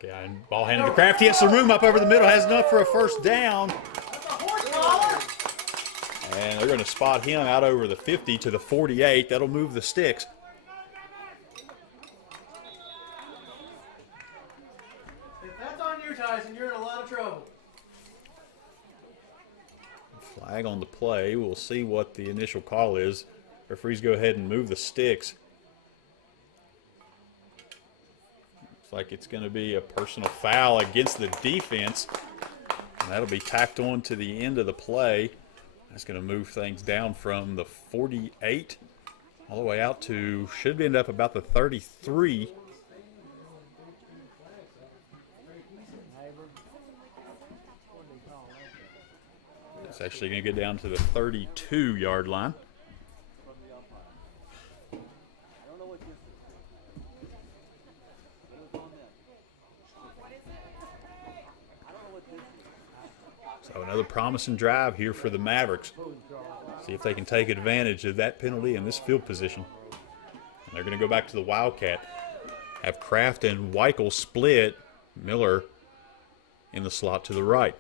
Okay, ball handed to Kraft. He has some room up over the middle. Has enough for a first down. And they're going to spot him out over the 50 to the 48. That'll move the sticks. If that's on you, Tyson, you're in a lot of trouble. Flag on the play. We'll see what the initial call is. Referees go ahead and move the sticks. Like it's going to be a personal foul against the defense. And that'll be tacked on to the end of the play. That's going to move things down from the 48 all the way out to, should end up about the 33. It's actually going to get down to the 32-yard line. So another promising drive here for the Mavericks. See if they can take advantage of that penalty in this field position. And they're going to go back to the Wildcat. Have Kraft and Weichel split. Miller in the slot to the right.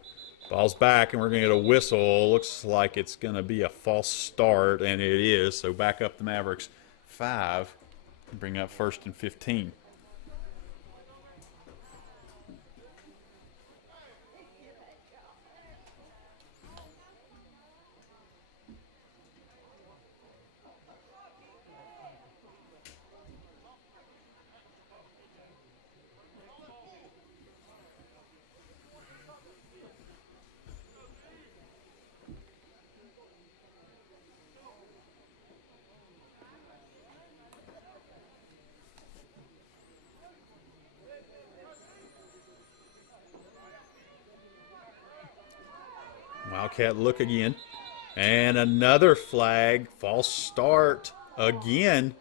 Ball's back, and we're going to get a whistle. Looks like it's going to be a false start, and it is. So back up the Mavericks 5 and bring up 1st and 15. Wildcat look again. And another flag. False start again.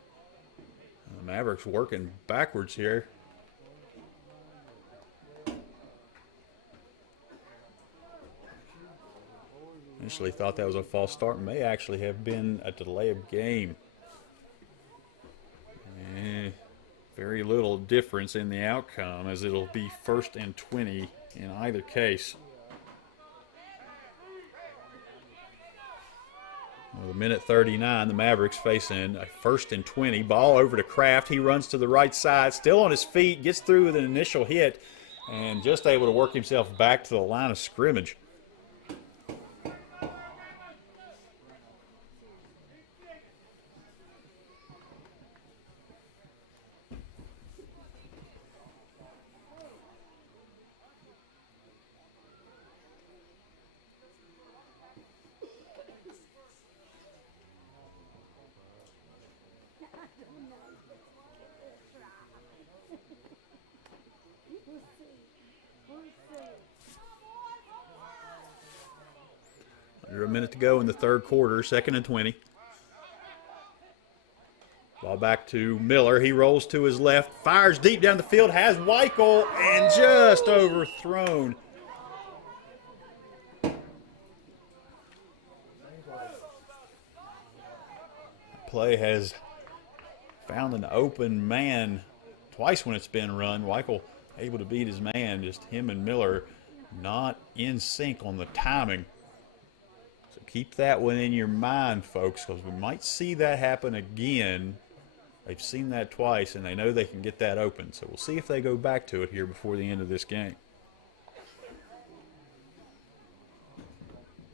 The Mavericks working backwards here. Initially thought that was a false start. May actually have been a delay of game. Very little difference in the outcome, as it'll be 1st and 20 in either case. With a minute 39, the Mavericks facing a 1st and 20. Ball over to Kraft. He runs to the right side, still on his feet, gets through with an initial hit, and just able to work himself back to the line of scrimmage. Under a minute to go in the 3rd quarter, 2nd and 20. Ball back to Miller. He rolls to his left, fires deep down the field, has Weichel, and just overthrown. Play has found an open man twice when it's been run. Weichel able to beat his man, just him and Miller not in sync on the timing. So keep that one in your mind, folks, because we might see that happen again. They've seen that twice, and they know they can get that open. So we'll see if they go back to it here before the end of this game.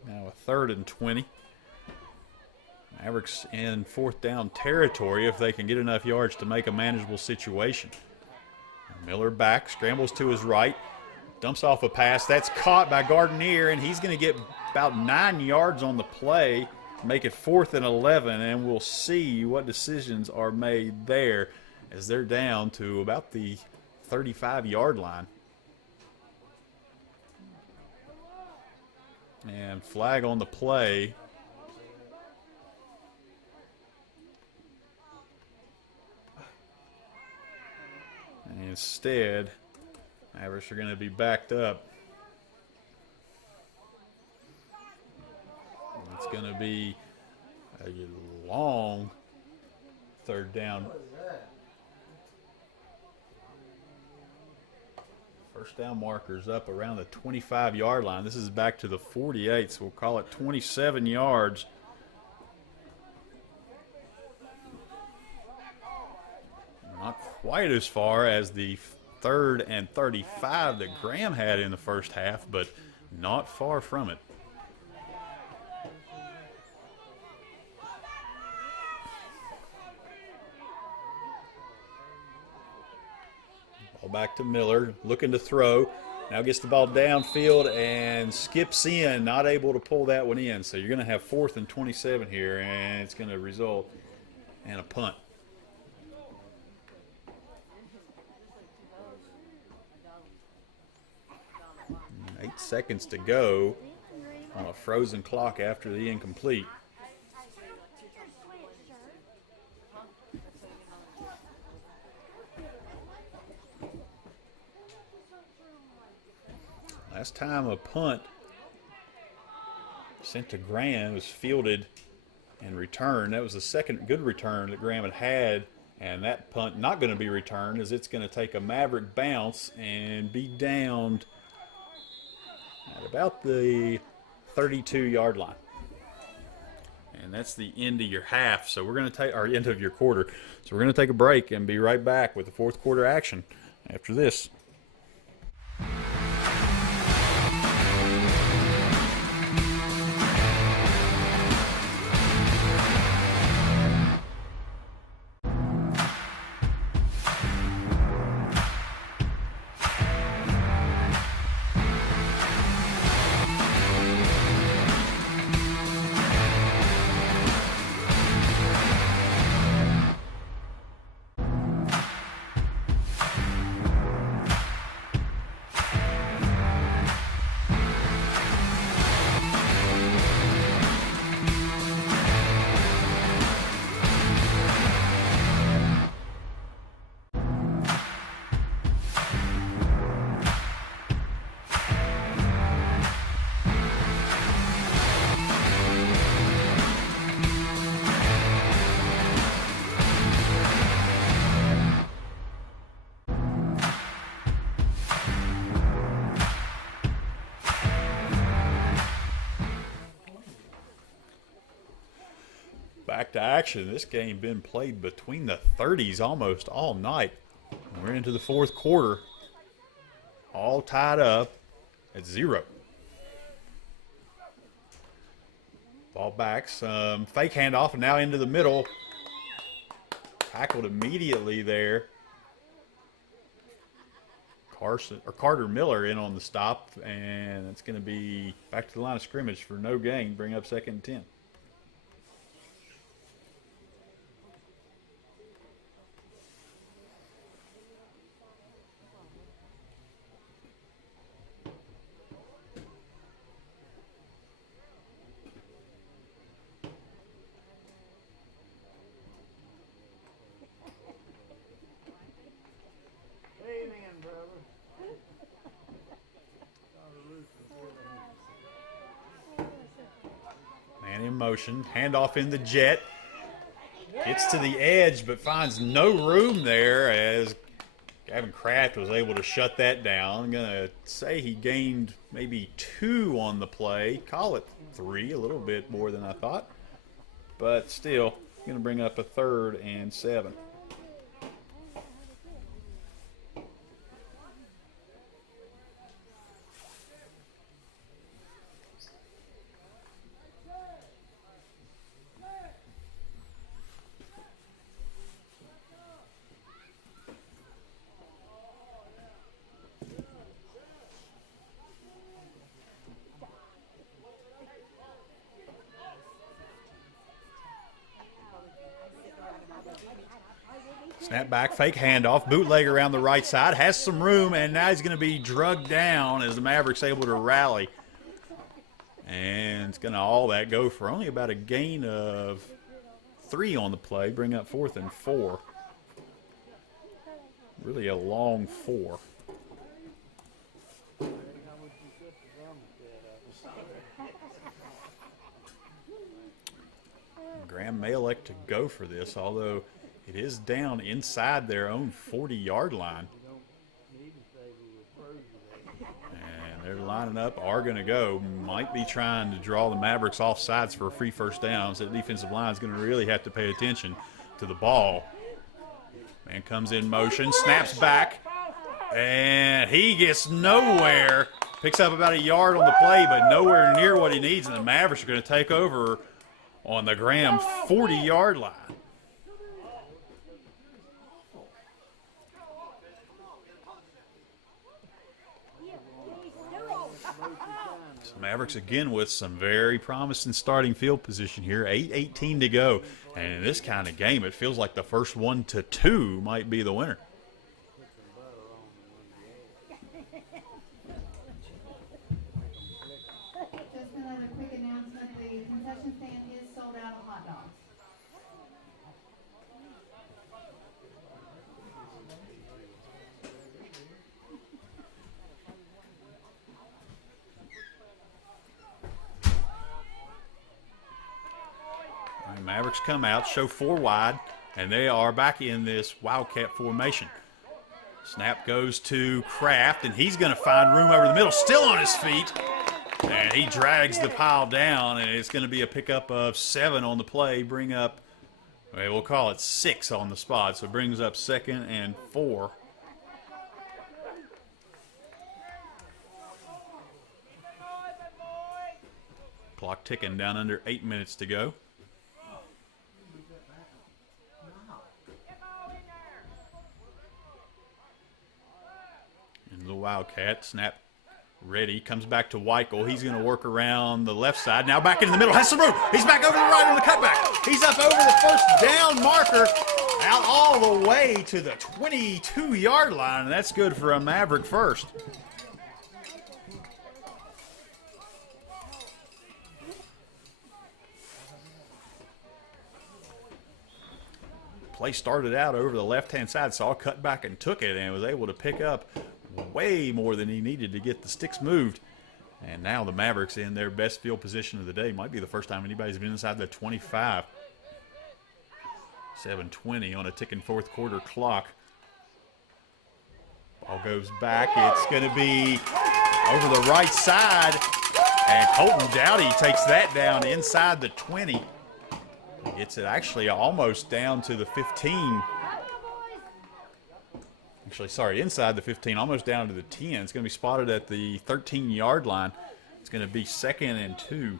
Now a 3rd and 20. Mavericks in 4th down territory if they can get enough yards to make a manageable situation. Miller back, scrambles to his right, dumps off a pass. That's caught by Gardenier, and he's going to get about 9 yards on the play, make it 4th and 11, and we'll see what decisions are made there as they're down to about the 35-yard line. And flag on the play. And instead, Mavericks are going to be backed up. It's going to be a long 3rd down. First down markers up around the 25-yard line. This is back to the 48, so we'll call it 27 yards. Not quite as far as the 3rd and 35 that Graham had in the first half, but not far from it. Ball back to Miller, looking to throw. Now gets the ball downfield and skips in, not able to pull that one in. So you're going to have 4th and 27 here, and it's going to result in a punt. 8 seconds to go on a frozen clock after the incomplete. Last time a punt sent to Graham was fielded and returned. That was the second good return that Graham had, and that punt not going to be returned as it's going to take a Maverick bounce and be downed at about the 32-yard line. And that's the end of your half. So we're going to take our end of your quarter. So we're going to take a break and be right back with the 4th quarter action after this. Back to action. This game been played between the 30s almost all night. We're into the 4th quarter, all tied up at 0. Ball back, some fake handoff, and now into the middle. Tackled immediately there. Carter Miller in on the stop, and it's going to be back to the line of scrimmage for no gain. Bring up 2nd and 10. Man in motion, handoff in the jet. Gets to the edge but finds no room there as Gavin Kraft was able to shut that down. I'm going to say he gained maybe 2 on the play. Call it 3, a little bit more than I thought. But still, going to bring up a 3rd and 7. Snap back, fake handoff, bootleg around the right side, has some room, and now he's going to be drugged down as the Mavericks able to rally. And it's going to all that go for only about a gain of 3 on the play, bring up 4th and 4. Really a long 4. Graham may elect to go for this, although it is down inside their own 40-yard line. And they're lining up, are going to go. Might be trying to draw the Mavericks off sides for a free 1st down. So the defensive line is going to really have to pay attention to the ball. Man comes in motion, snaps back, and he gets nowhere. Picks up about a yard on the play, but nowhere near what he needs. And the Mavericks are going to take over on the Graham 40-yard line. So Mavericks again with some very promising starting field position here. 8:18 to go. And in this kind of game, it feels like the first 1 to 2 might be the winner. Just another quick announcement, the concession stand is sold out of hot dogs. All right, Mavericks come out, show 4 wide, and they are back in this Wildcat formation. Snap goes to Kraft, and he's going to find room over the middle, still on his feet. And he drags the pile down, and it's going to be a pickup of 7 on the play. Bring up, well, we'll call it 6 on the spot. So it brings up 2nd and 4. Clock ticking down under 8 minutes to go. And the Wildcat snap. Ready, comes back to Weichel. He's going to work around the left side. Now back into the middle. Has some room. He's back over the right on the cutback. He's up over the first down marker. Out all the way to the 22-yard line. And that's good for a Maverick first. Play started out over the left-hand side. Saw a cutback and took it and was able to pick up way more than he needed to get the sticks moved. And now the Mavericks in their best field position of the day. Might be the first time anybody's been inside the 25. 7:20 on a ticking fourth quarter clock. Ball goes back. It's going to be over the right side. And Colton Dowdy takes that down inside the 20. Gets it actually almost down to the 15. Actually, sorry, inside the 15, almost down to the 10. It's going to be spotted at the 13-yard line. It's going to be 2nd and 2.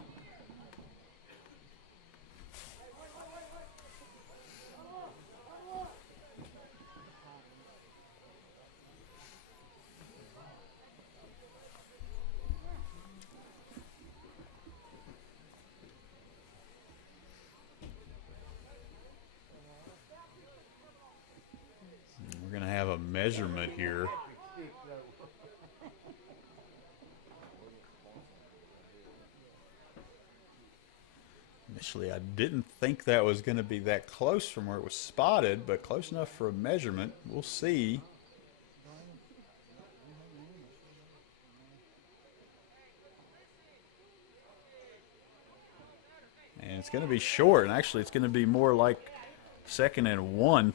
We're going to have a measurement here. Initially, I didn't think that was going to be that close from where it was spotted, but close enough for a measurement. We'll see. And it's going to be short, and actually it's going to be more like 2nd and 1.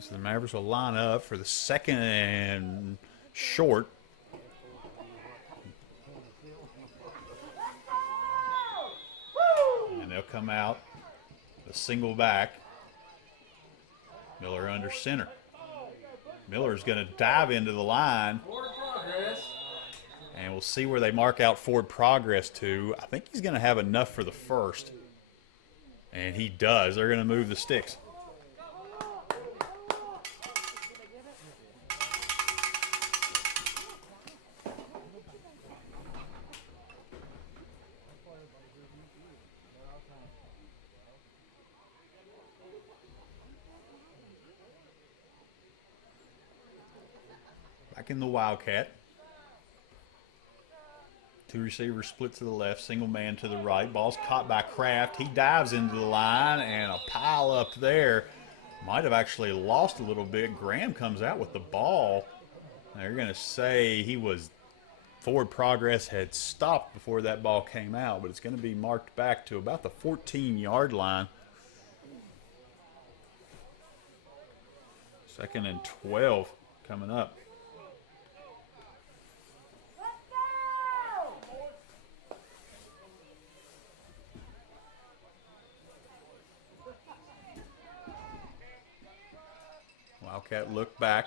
So the Mavericks will line up for the 2nd and short. And they'll come out a single back. Miller under center. Miller's going to dive into the line. And we'll see where they mark out forward progress to. I think he's going to have enough for the first. And he does. They're going to move the sticks. Back in the Wildcat. 2 receivers split to the left, single man to the right. Ball's caught by Kraft. He dives into the line, and a pile up there. Might have actually lost a little bit. Graham comes out with the ball. They're going to say forward progress had stopped before that ball came out, but it's going to be marked back to about the 14-yard line. 2nd and 12 coming up. Wildcat look back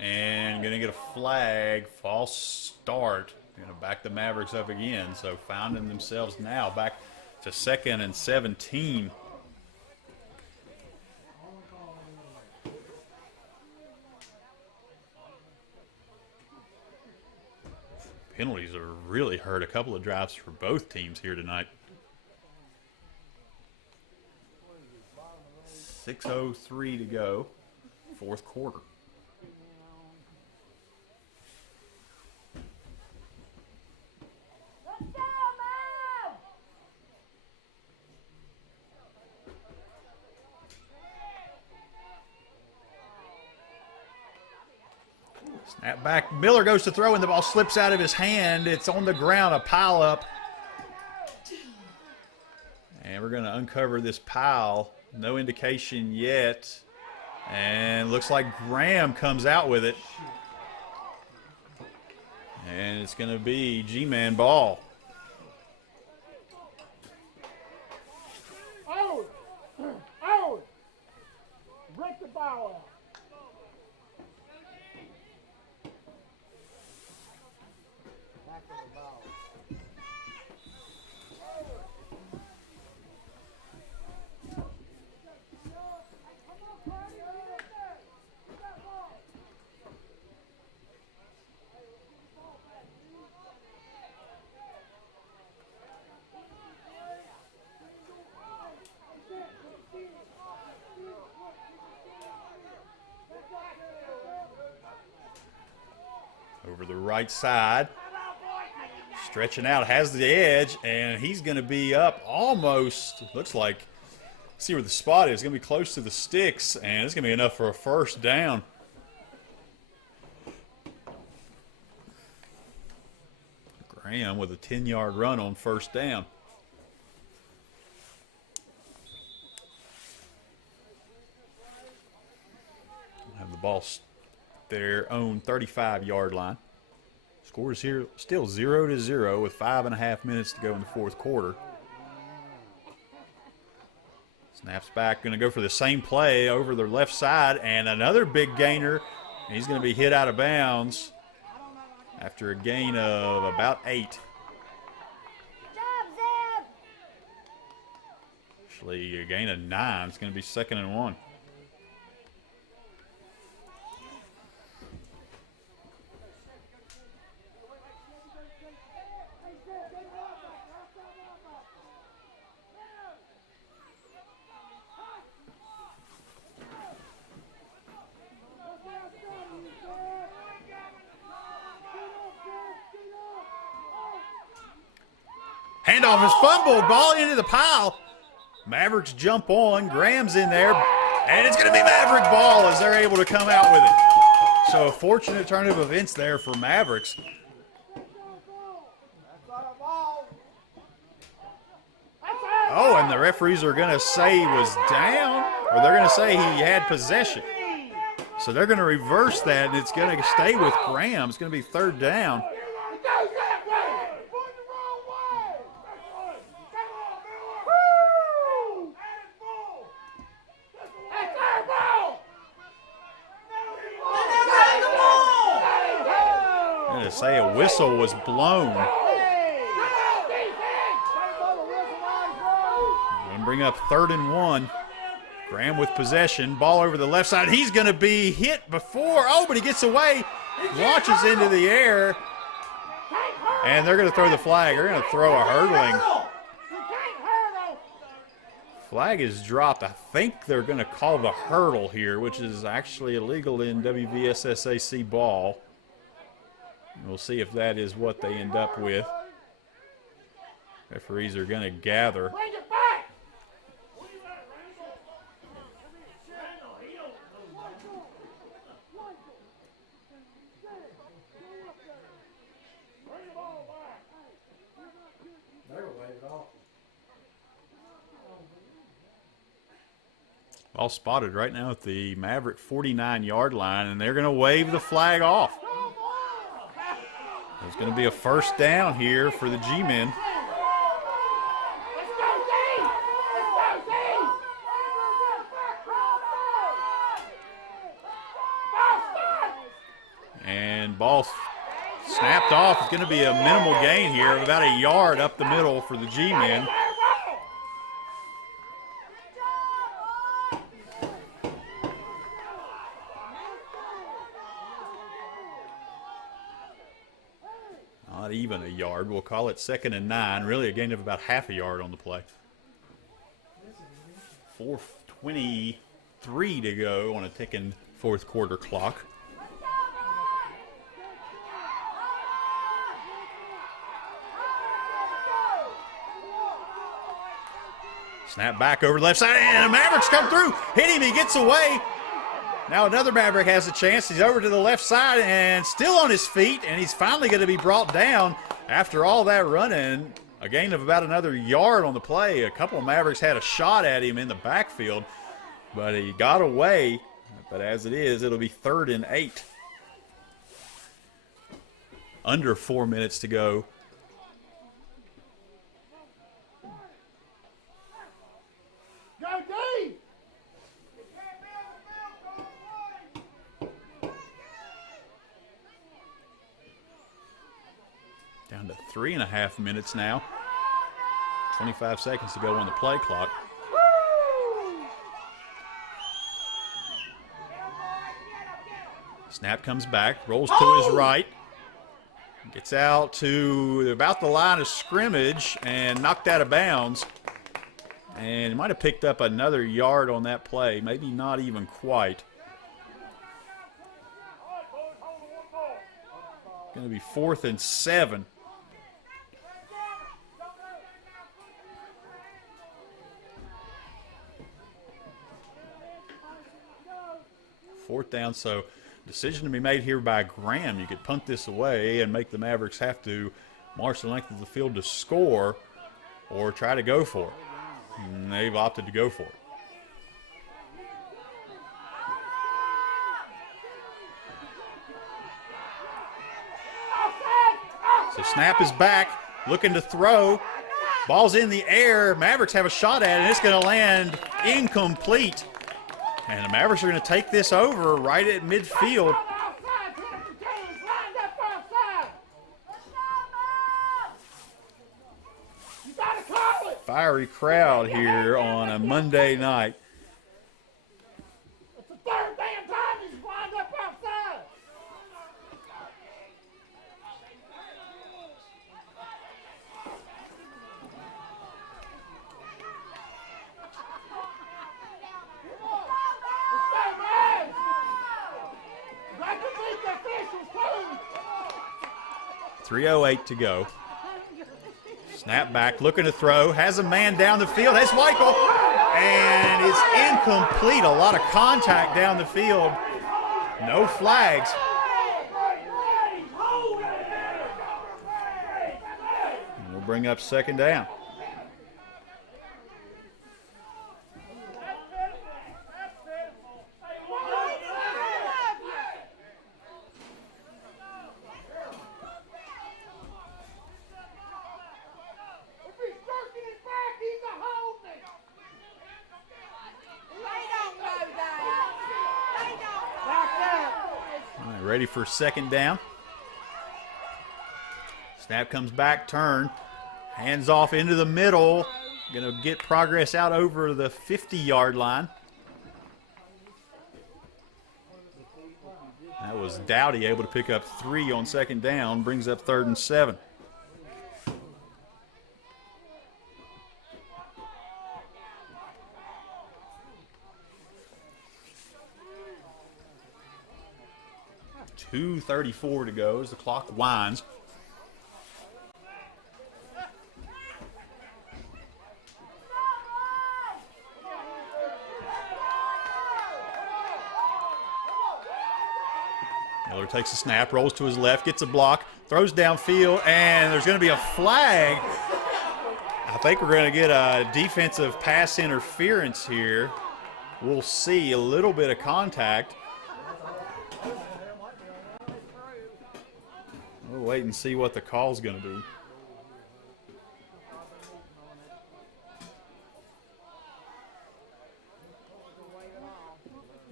and going to get a flag. False start. Going to back the Mavericks up again. So finding themselves now back to 2nd and 17. Penalties are really hurt a couple of drives for both teams here tonight. 6:03 to go, 4th quarter. Snap back. Miller goes to throw, and the ball slips out of his hand. It's on the ground, a pile up. And we're going to uncover this pile. No indication yet. And looks like Graham comes out with it. And it's going to be G-Man ball. Out! Out! Break the ball out. Over the right side. Stretching out, has the edge, and he's going to be up almost, looks like, see where the spot is, going to be close to the sticks, and it's going to be enough for a first down. Graham with a 10-yard run on first down. Have the ball their own 35-yard line. Scores here still 0-0 with 5.5 minutes to go in the 4th quarter. Snaps back, going to go for the same play over the left side, and another big gainer. He's going to be hit out of bounds after a gain of about 8. Actually, a gain of 9. It's going to be 2nd and 1. Handoff is fumbled, ball into the pile. Mavericks jump on, Graham's in there, and it's going to be Maverick ball as they're able to come out with it. So a fortunate turn of events there for Mavericks. Oh, and the referees are going to say he was down, or they're going to say he had possession. So they're going to reverse that, and it's going to stay with Graham. It's going to be 3rd down. Say a whistle was blown. And bring up 3rd and 1. Graham with possession. Ball over the left side. He's going to be hit before. Oh, but he gets away. Launches into the air. And they're going to throw the flag. They're going to throw a hurdling. Flag is dropped. I think they're going to call the hurdle here, which is actually illegal in WVSSAC ball. We'll see if that is what they end up with. Referees are going to gather. Bring the ball back. They were waved off. Ball spotted right now at the Maverick 49-yard line, and they're going to wave the flag off. There's going to be a first down here for the G-men. And ball snapped off. It's going to be a minimal gain here of about a yard up the middle for the G-men. Not even a yard. We'll call it 2nd and 9. Really a gain of about half a yard on the play. 4:23 to go on a ticking fourth quarter clock. Snap back over the left side, and the Mavericks come through. Hit him, he gets away. Now another Maverick has a chance. He's over to the left side and still on his feet, and he's finally going to be brought down after all that running. A gain of about another yard on the play. A couple of Mavericks had a shot at him in the backfield, but he got away. But as it is, it'll be 3rd and 8. Under 4 minutes to go. Go deep. Down to 3.5 minutes now. 25 seconds to go on the play clock. Snap comes back, rolls to his right. Gets out to about the line of scrimmage and knocked out of bounds. And he might have picked up another yard on that play, maybe not even quite. Going to be 4th and 7. Fourth down, so decision to be made here by Graham. You could punt this away and make the Mavericks have to march the length of the field to score or try to go for it. And they've opted to go for it. So snap is back, looking to throw. Ball's in the air. Mavericks have a shot at it, and it's going to land incomplete. And the Mavericks are going to take this over right at midfield. Fiery crowd here on a Monday night. It's the 3rd damn time he's lined up outside. Let's go, man. Got to beat the officials, too. 3:08 to go. Snap back, looking to throw, has a man down the field, has Weichel, and it's incomplete. A lot of contact down the field. No flags. And we'll bring up 2nd down. Ready for 2nd down. Snap comes back, turn. Hands off into the middle. Going to get progress out over the 50-yard line. That was Dowdy able to pick up 3 on 2nd down. Brings up 3rd and 7. .234 to go as the clock winds. Miller takes a snap, rolls to his left, gets a block, throws downfield, and there's going to be a flag. I think we're going to get a defensive pass interference here. We'll see a little bit of contact. We'll wait and see what the call's going to be.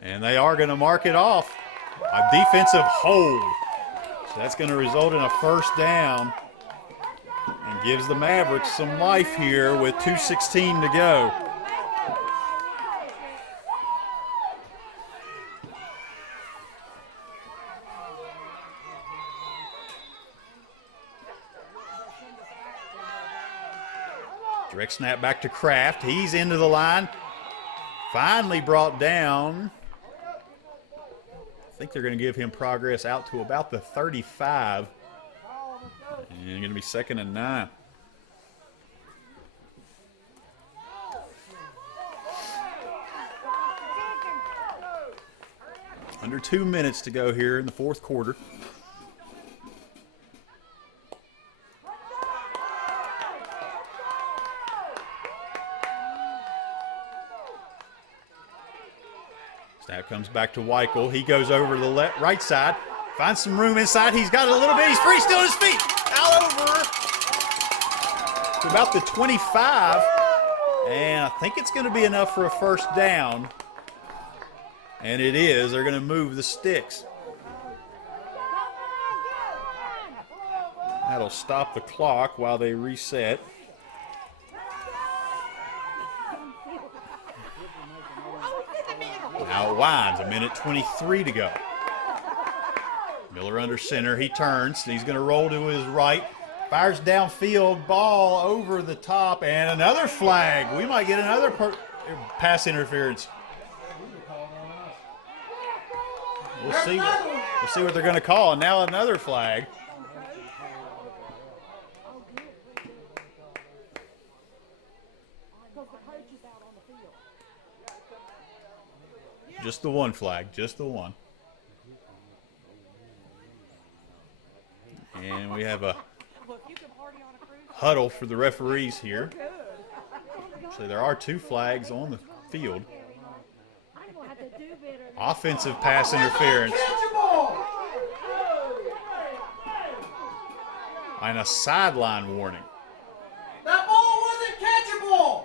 And they are going to mark it off. A defensive hold. So that's going to result in a first down and gives the Mavericks some life here with 2:16 to go. Direct snap back to Kraft. He's into the line. Finally brought down. I think they're going to give him progress out to about the 35. And going to be 2nd and 9. Under 2 minutes to go here in the fourth quarter. Snap comes back to Weichel. He goes over to the right side, finds some room inside. He's got it a little bit. He's free, still on his feet. Out over to about the 25. And I think it's going to be enough for a first down. And it is. They're going to move the sticks. That'll stop the clock while they reset. Now it winds, 1:23 to go. Miller under center, he turns, he's going to roll to his right, fires downfield, ball over the top, and another flag. We might get another pass interference. We'll see what they're going to call, and now another flag. Just the one flag, just the one. And we have a huddle for the referees here. So there are 2 flags on the field. Offensive pass interference. And a sideline warning. That ball wasn't catchable.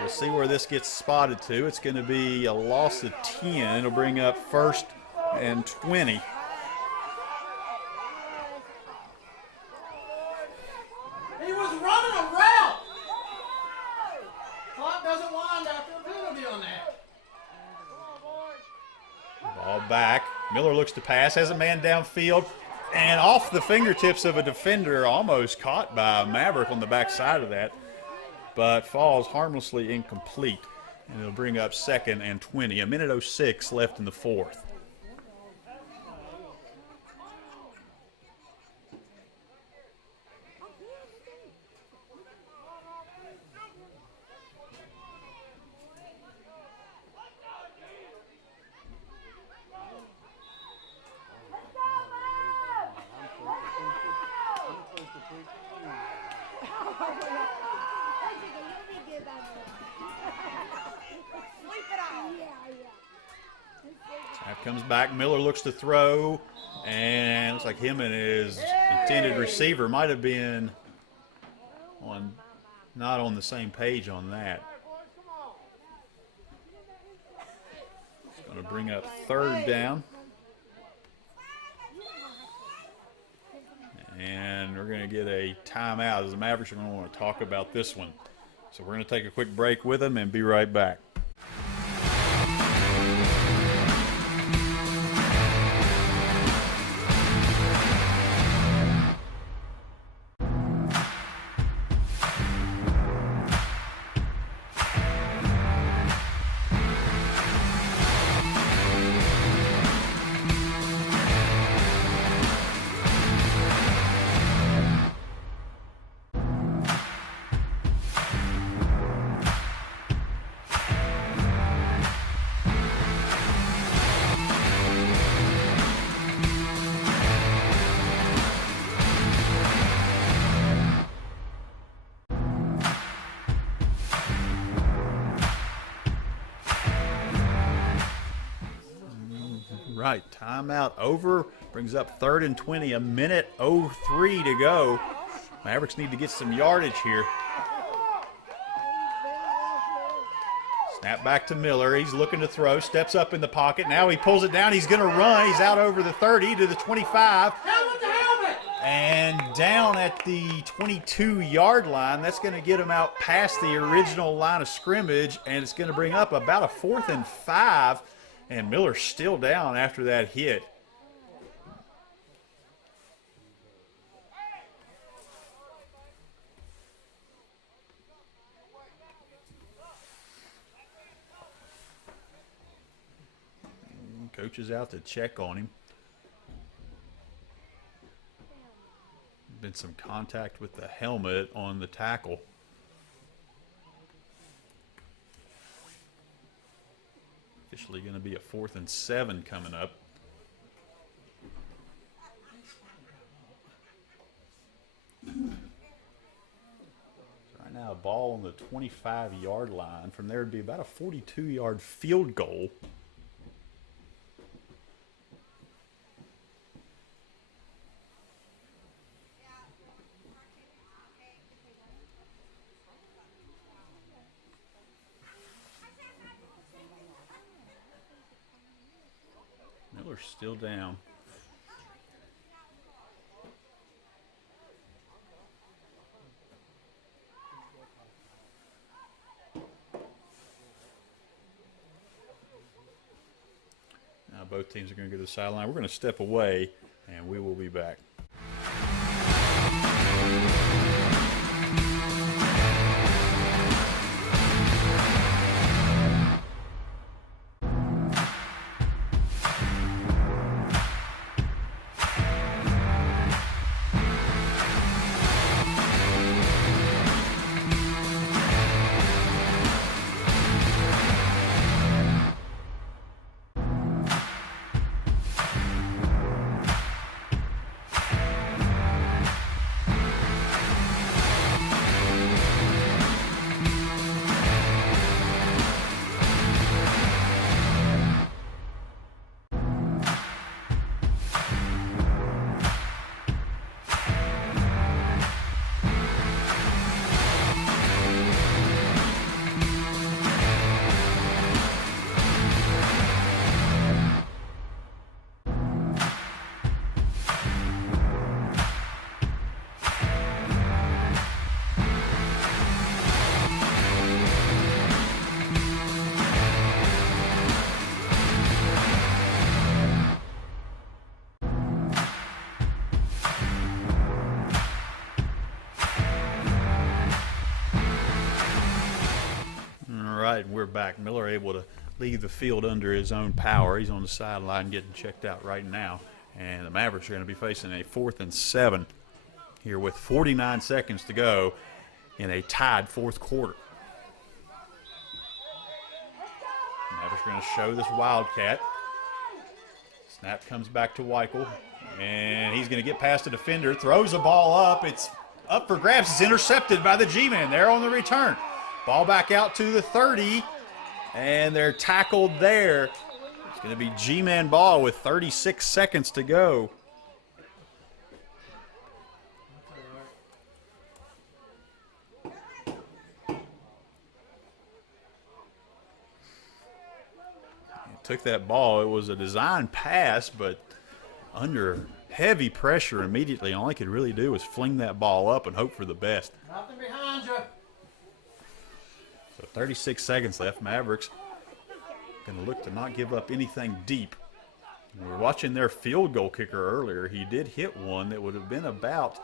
We'll see where this gets spotted to. It's going to be a loss of 10. It'll bring up 1st and 20. He was running a route. Clock doesn't wind after a penalty on that. Ball back. Miller looks to pass, has a man downfield, and off the fingertips of a defender, almost caught by a Maverick on the back side of that, but falls harmlessly incomplete. And it'll bring up 2nd and 20. 1:06 left in the fourth. Snap comes back. Miller looks to throw, and looks like him and his intended receiver might have been not on the same page on that. It's going to bring up 3rd down. And we're going to get a timeout, as the Mavericks are going to want to talk about this one. So we're going to take a quick break with them and be right back. Right, timeout over. Brings up 3rd and 20, a minute 03 to go. Mavericks need to get some yardage here. Snap back to Miller. He's looking to throw, steps up in the pocket. Now he pulls it down. He's going to run. He's out over the 30 to the 25. And down at the 22-yard line. That's going to get him out past the original line of scrimmage, and it's going to bring up about a 4th and 5. And Miller's still down after that hit. Coach is out to check on him. Been some contact with the helmet on the tackle. Officially going to be a 4th and 7 coming up. Right now, a ball on the 25-yard line. From there, it'd be about a 42-yard field goal. Miller's still down. Now both teams are going to go to the sideline. We're going to step away, and we will be back. We're back. Miller able to leave the field under his own power. He's on the sideline getting checked out right now. And the Mavericks are going to be facing a 4th and 7 here with 49 seconds to go in a tied 4th quarter. The Mavericks are going to show this Wildcat. Snap comes back to Weichel. And he's going to get past the defender, throws the ball up. It's up for grabs. It's intercepted by the G-men there on the return. Ball back out to the 30, and they're tackled there. It's going to be G-man ball with 36 seconds to go. Took that ball. It was a design pass, but under heavy pressure immediately, all he could really do was fling that ball up and hope for the best. Nothing behind you. So 36 seconds left. Mavericks going to look to not give up anything deep. We were watching their field goal kicker earlier. He did hit one that would have been about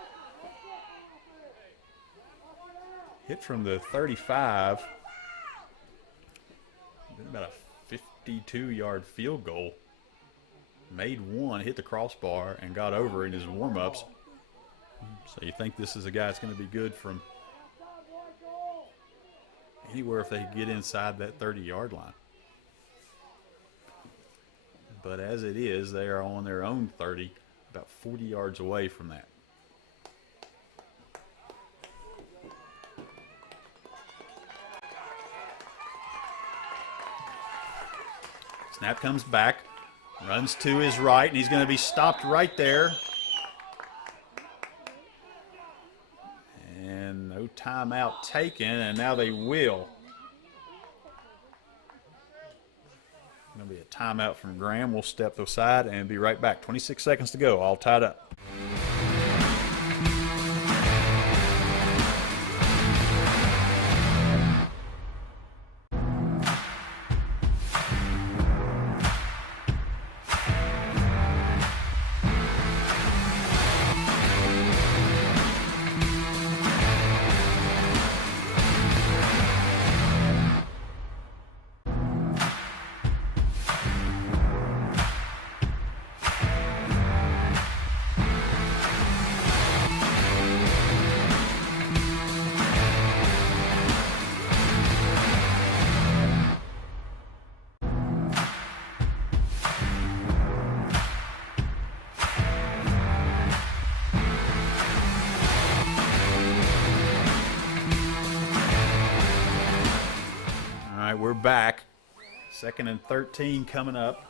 hit from the 35. Been about a 52-yard field goal. Made one, hit the crossbar, and got over in his warm-ups. So you think this is a guy that's going to be good from anywhere if they get inside that 30-yard line. But as it is, they are on their own 30, about 40 yards away from that. Snap comes back. Runs to his right, and he's going to be stopped right there. And no timeout taken, and now they will. Going to be a timeout from Graham. We'll step aside and be right back. 26 seconds to go, all tied up. We're back. 2nd and 13 coming up.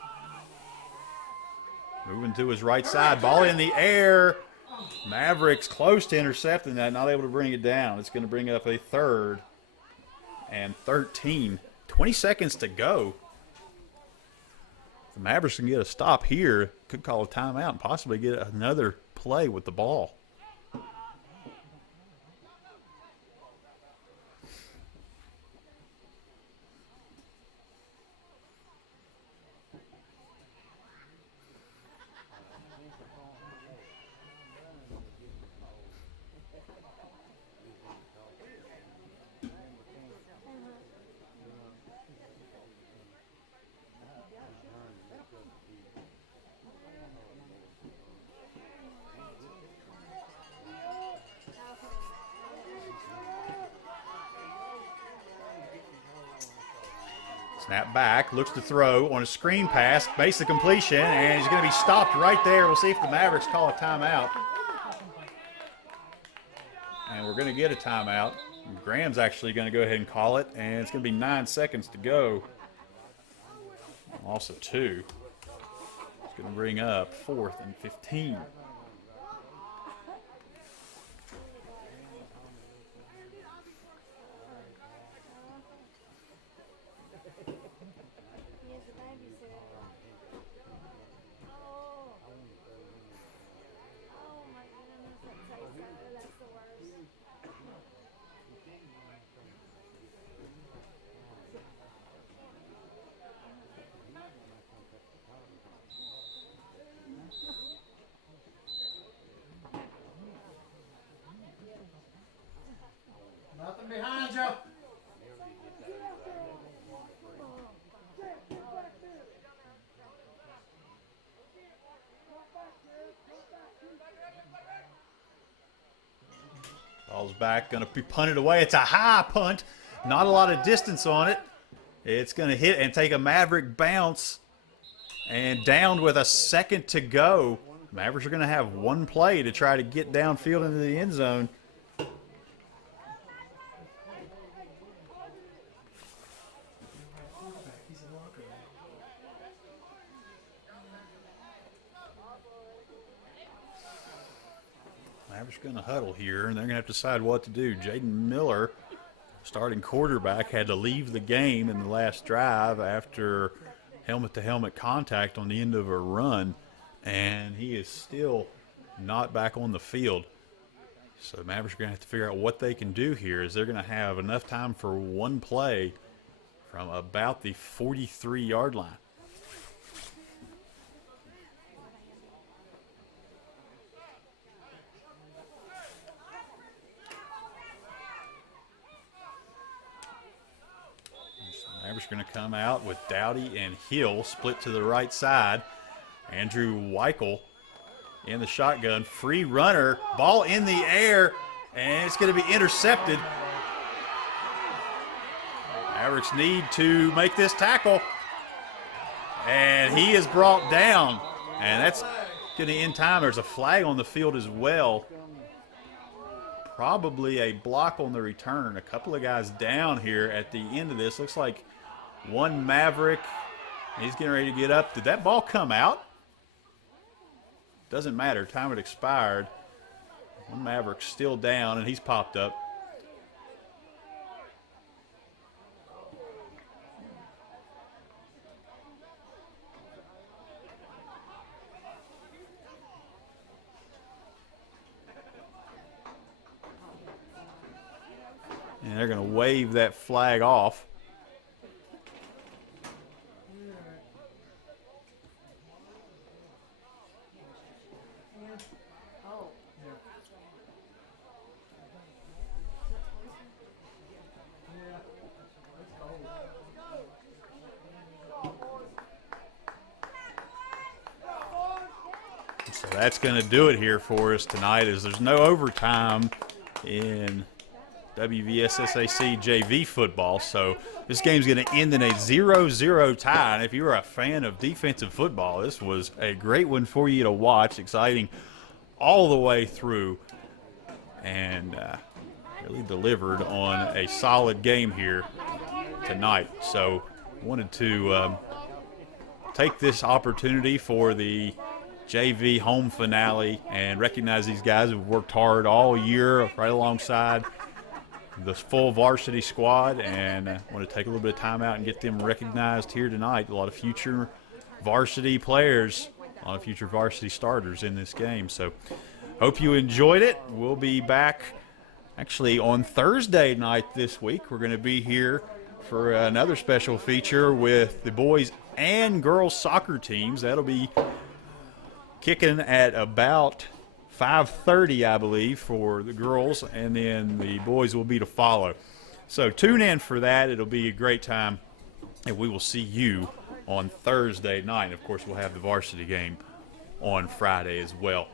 Moving to his right side. Ball in the air. Mavericks close to intercepting that. Not able to bring it down. It's going to bring up a 3rd and 13. 20 seconds to go. If the Mavericks can get a stop here, could call a timeout and possibly get another play with the ball. Snap back, looks to throw on a screen pass, makes the completion, and he's going to be stopped right there. We'll see if the Mavericks call a timeout. And we're going to get a timeout. Graham's actually going to go ahead and call it, and it's going to be 9 seconds to go. Also 2. It's going to bring up 4th and 15. Nothing behind you. Ball's back, going to be punted away. It's a high punt. Not a lot of distance on it. It's going to hit and take a Maverick bounce. And down with a second to go. Mavericks are going to have one play to try to get downfield into the end zone. Mavericks going to huddle here, and they're going to have to decide what to do. Jaden Miller, starting quarterback, had to leave the game in the last drive after helmet-to-helmet contact on the end of a run, and he is still not back on the field. So the Mavericks are going to have to figure out what they can do here, as they're going to have enough time for one play from about the 43-yard line. Mavericks going to come out with Dowdy and Hill split to the right side. Andrew Weichel in the shotgun. Free runner. Ball in the air. And it's going to be intercepted. Mavericks need to make this tackle. And he is brought down. And that's going to end time. There's a flag on the field as well. Probably a block on the return. A couple of guys down here at the end of this. Looks like one Maverick He's getting ready to get up. Did that ball come out? Doesn't matter. Time had expired. One Maverick's still down, and he's popped up. And they're going to wave that flag off. So that's going to do it here for us tonight, as there's no overtime in WVSSAC JV football. So this game's going to end in a 0-0 tie. And if you're a fan of defensive football, this was a great one for you to watch. Exciting all the way through, and really delivered on a solid game here tonight. So wanted to take this opportunity for the JV home finale and recognize these guys who've worked hard all year right alongside the full varsity squad, and I want to take a little bit of time out and get them recognized here tonight. A lot of future varsity players, a lot of future varsity starters in this game. So hope you enjoyed it. We'll be back actually on Thursday night this week. We're going to be here for another special feature with the boys and girls soccer teams. That'll be kicking at about 5:30, I believe, for the girls, and then the boys will be to follow. So tune in for that. It'll be a great time, and we will see you on Thursday night. Of course, we'll have the varsity game on Friday as well.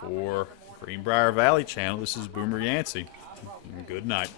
For Greenbrier Valley Channel, this is Boomer Yancey. Good night.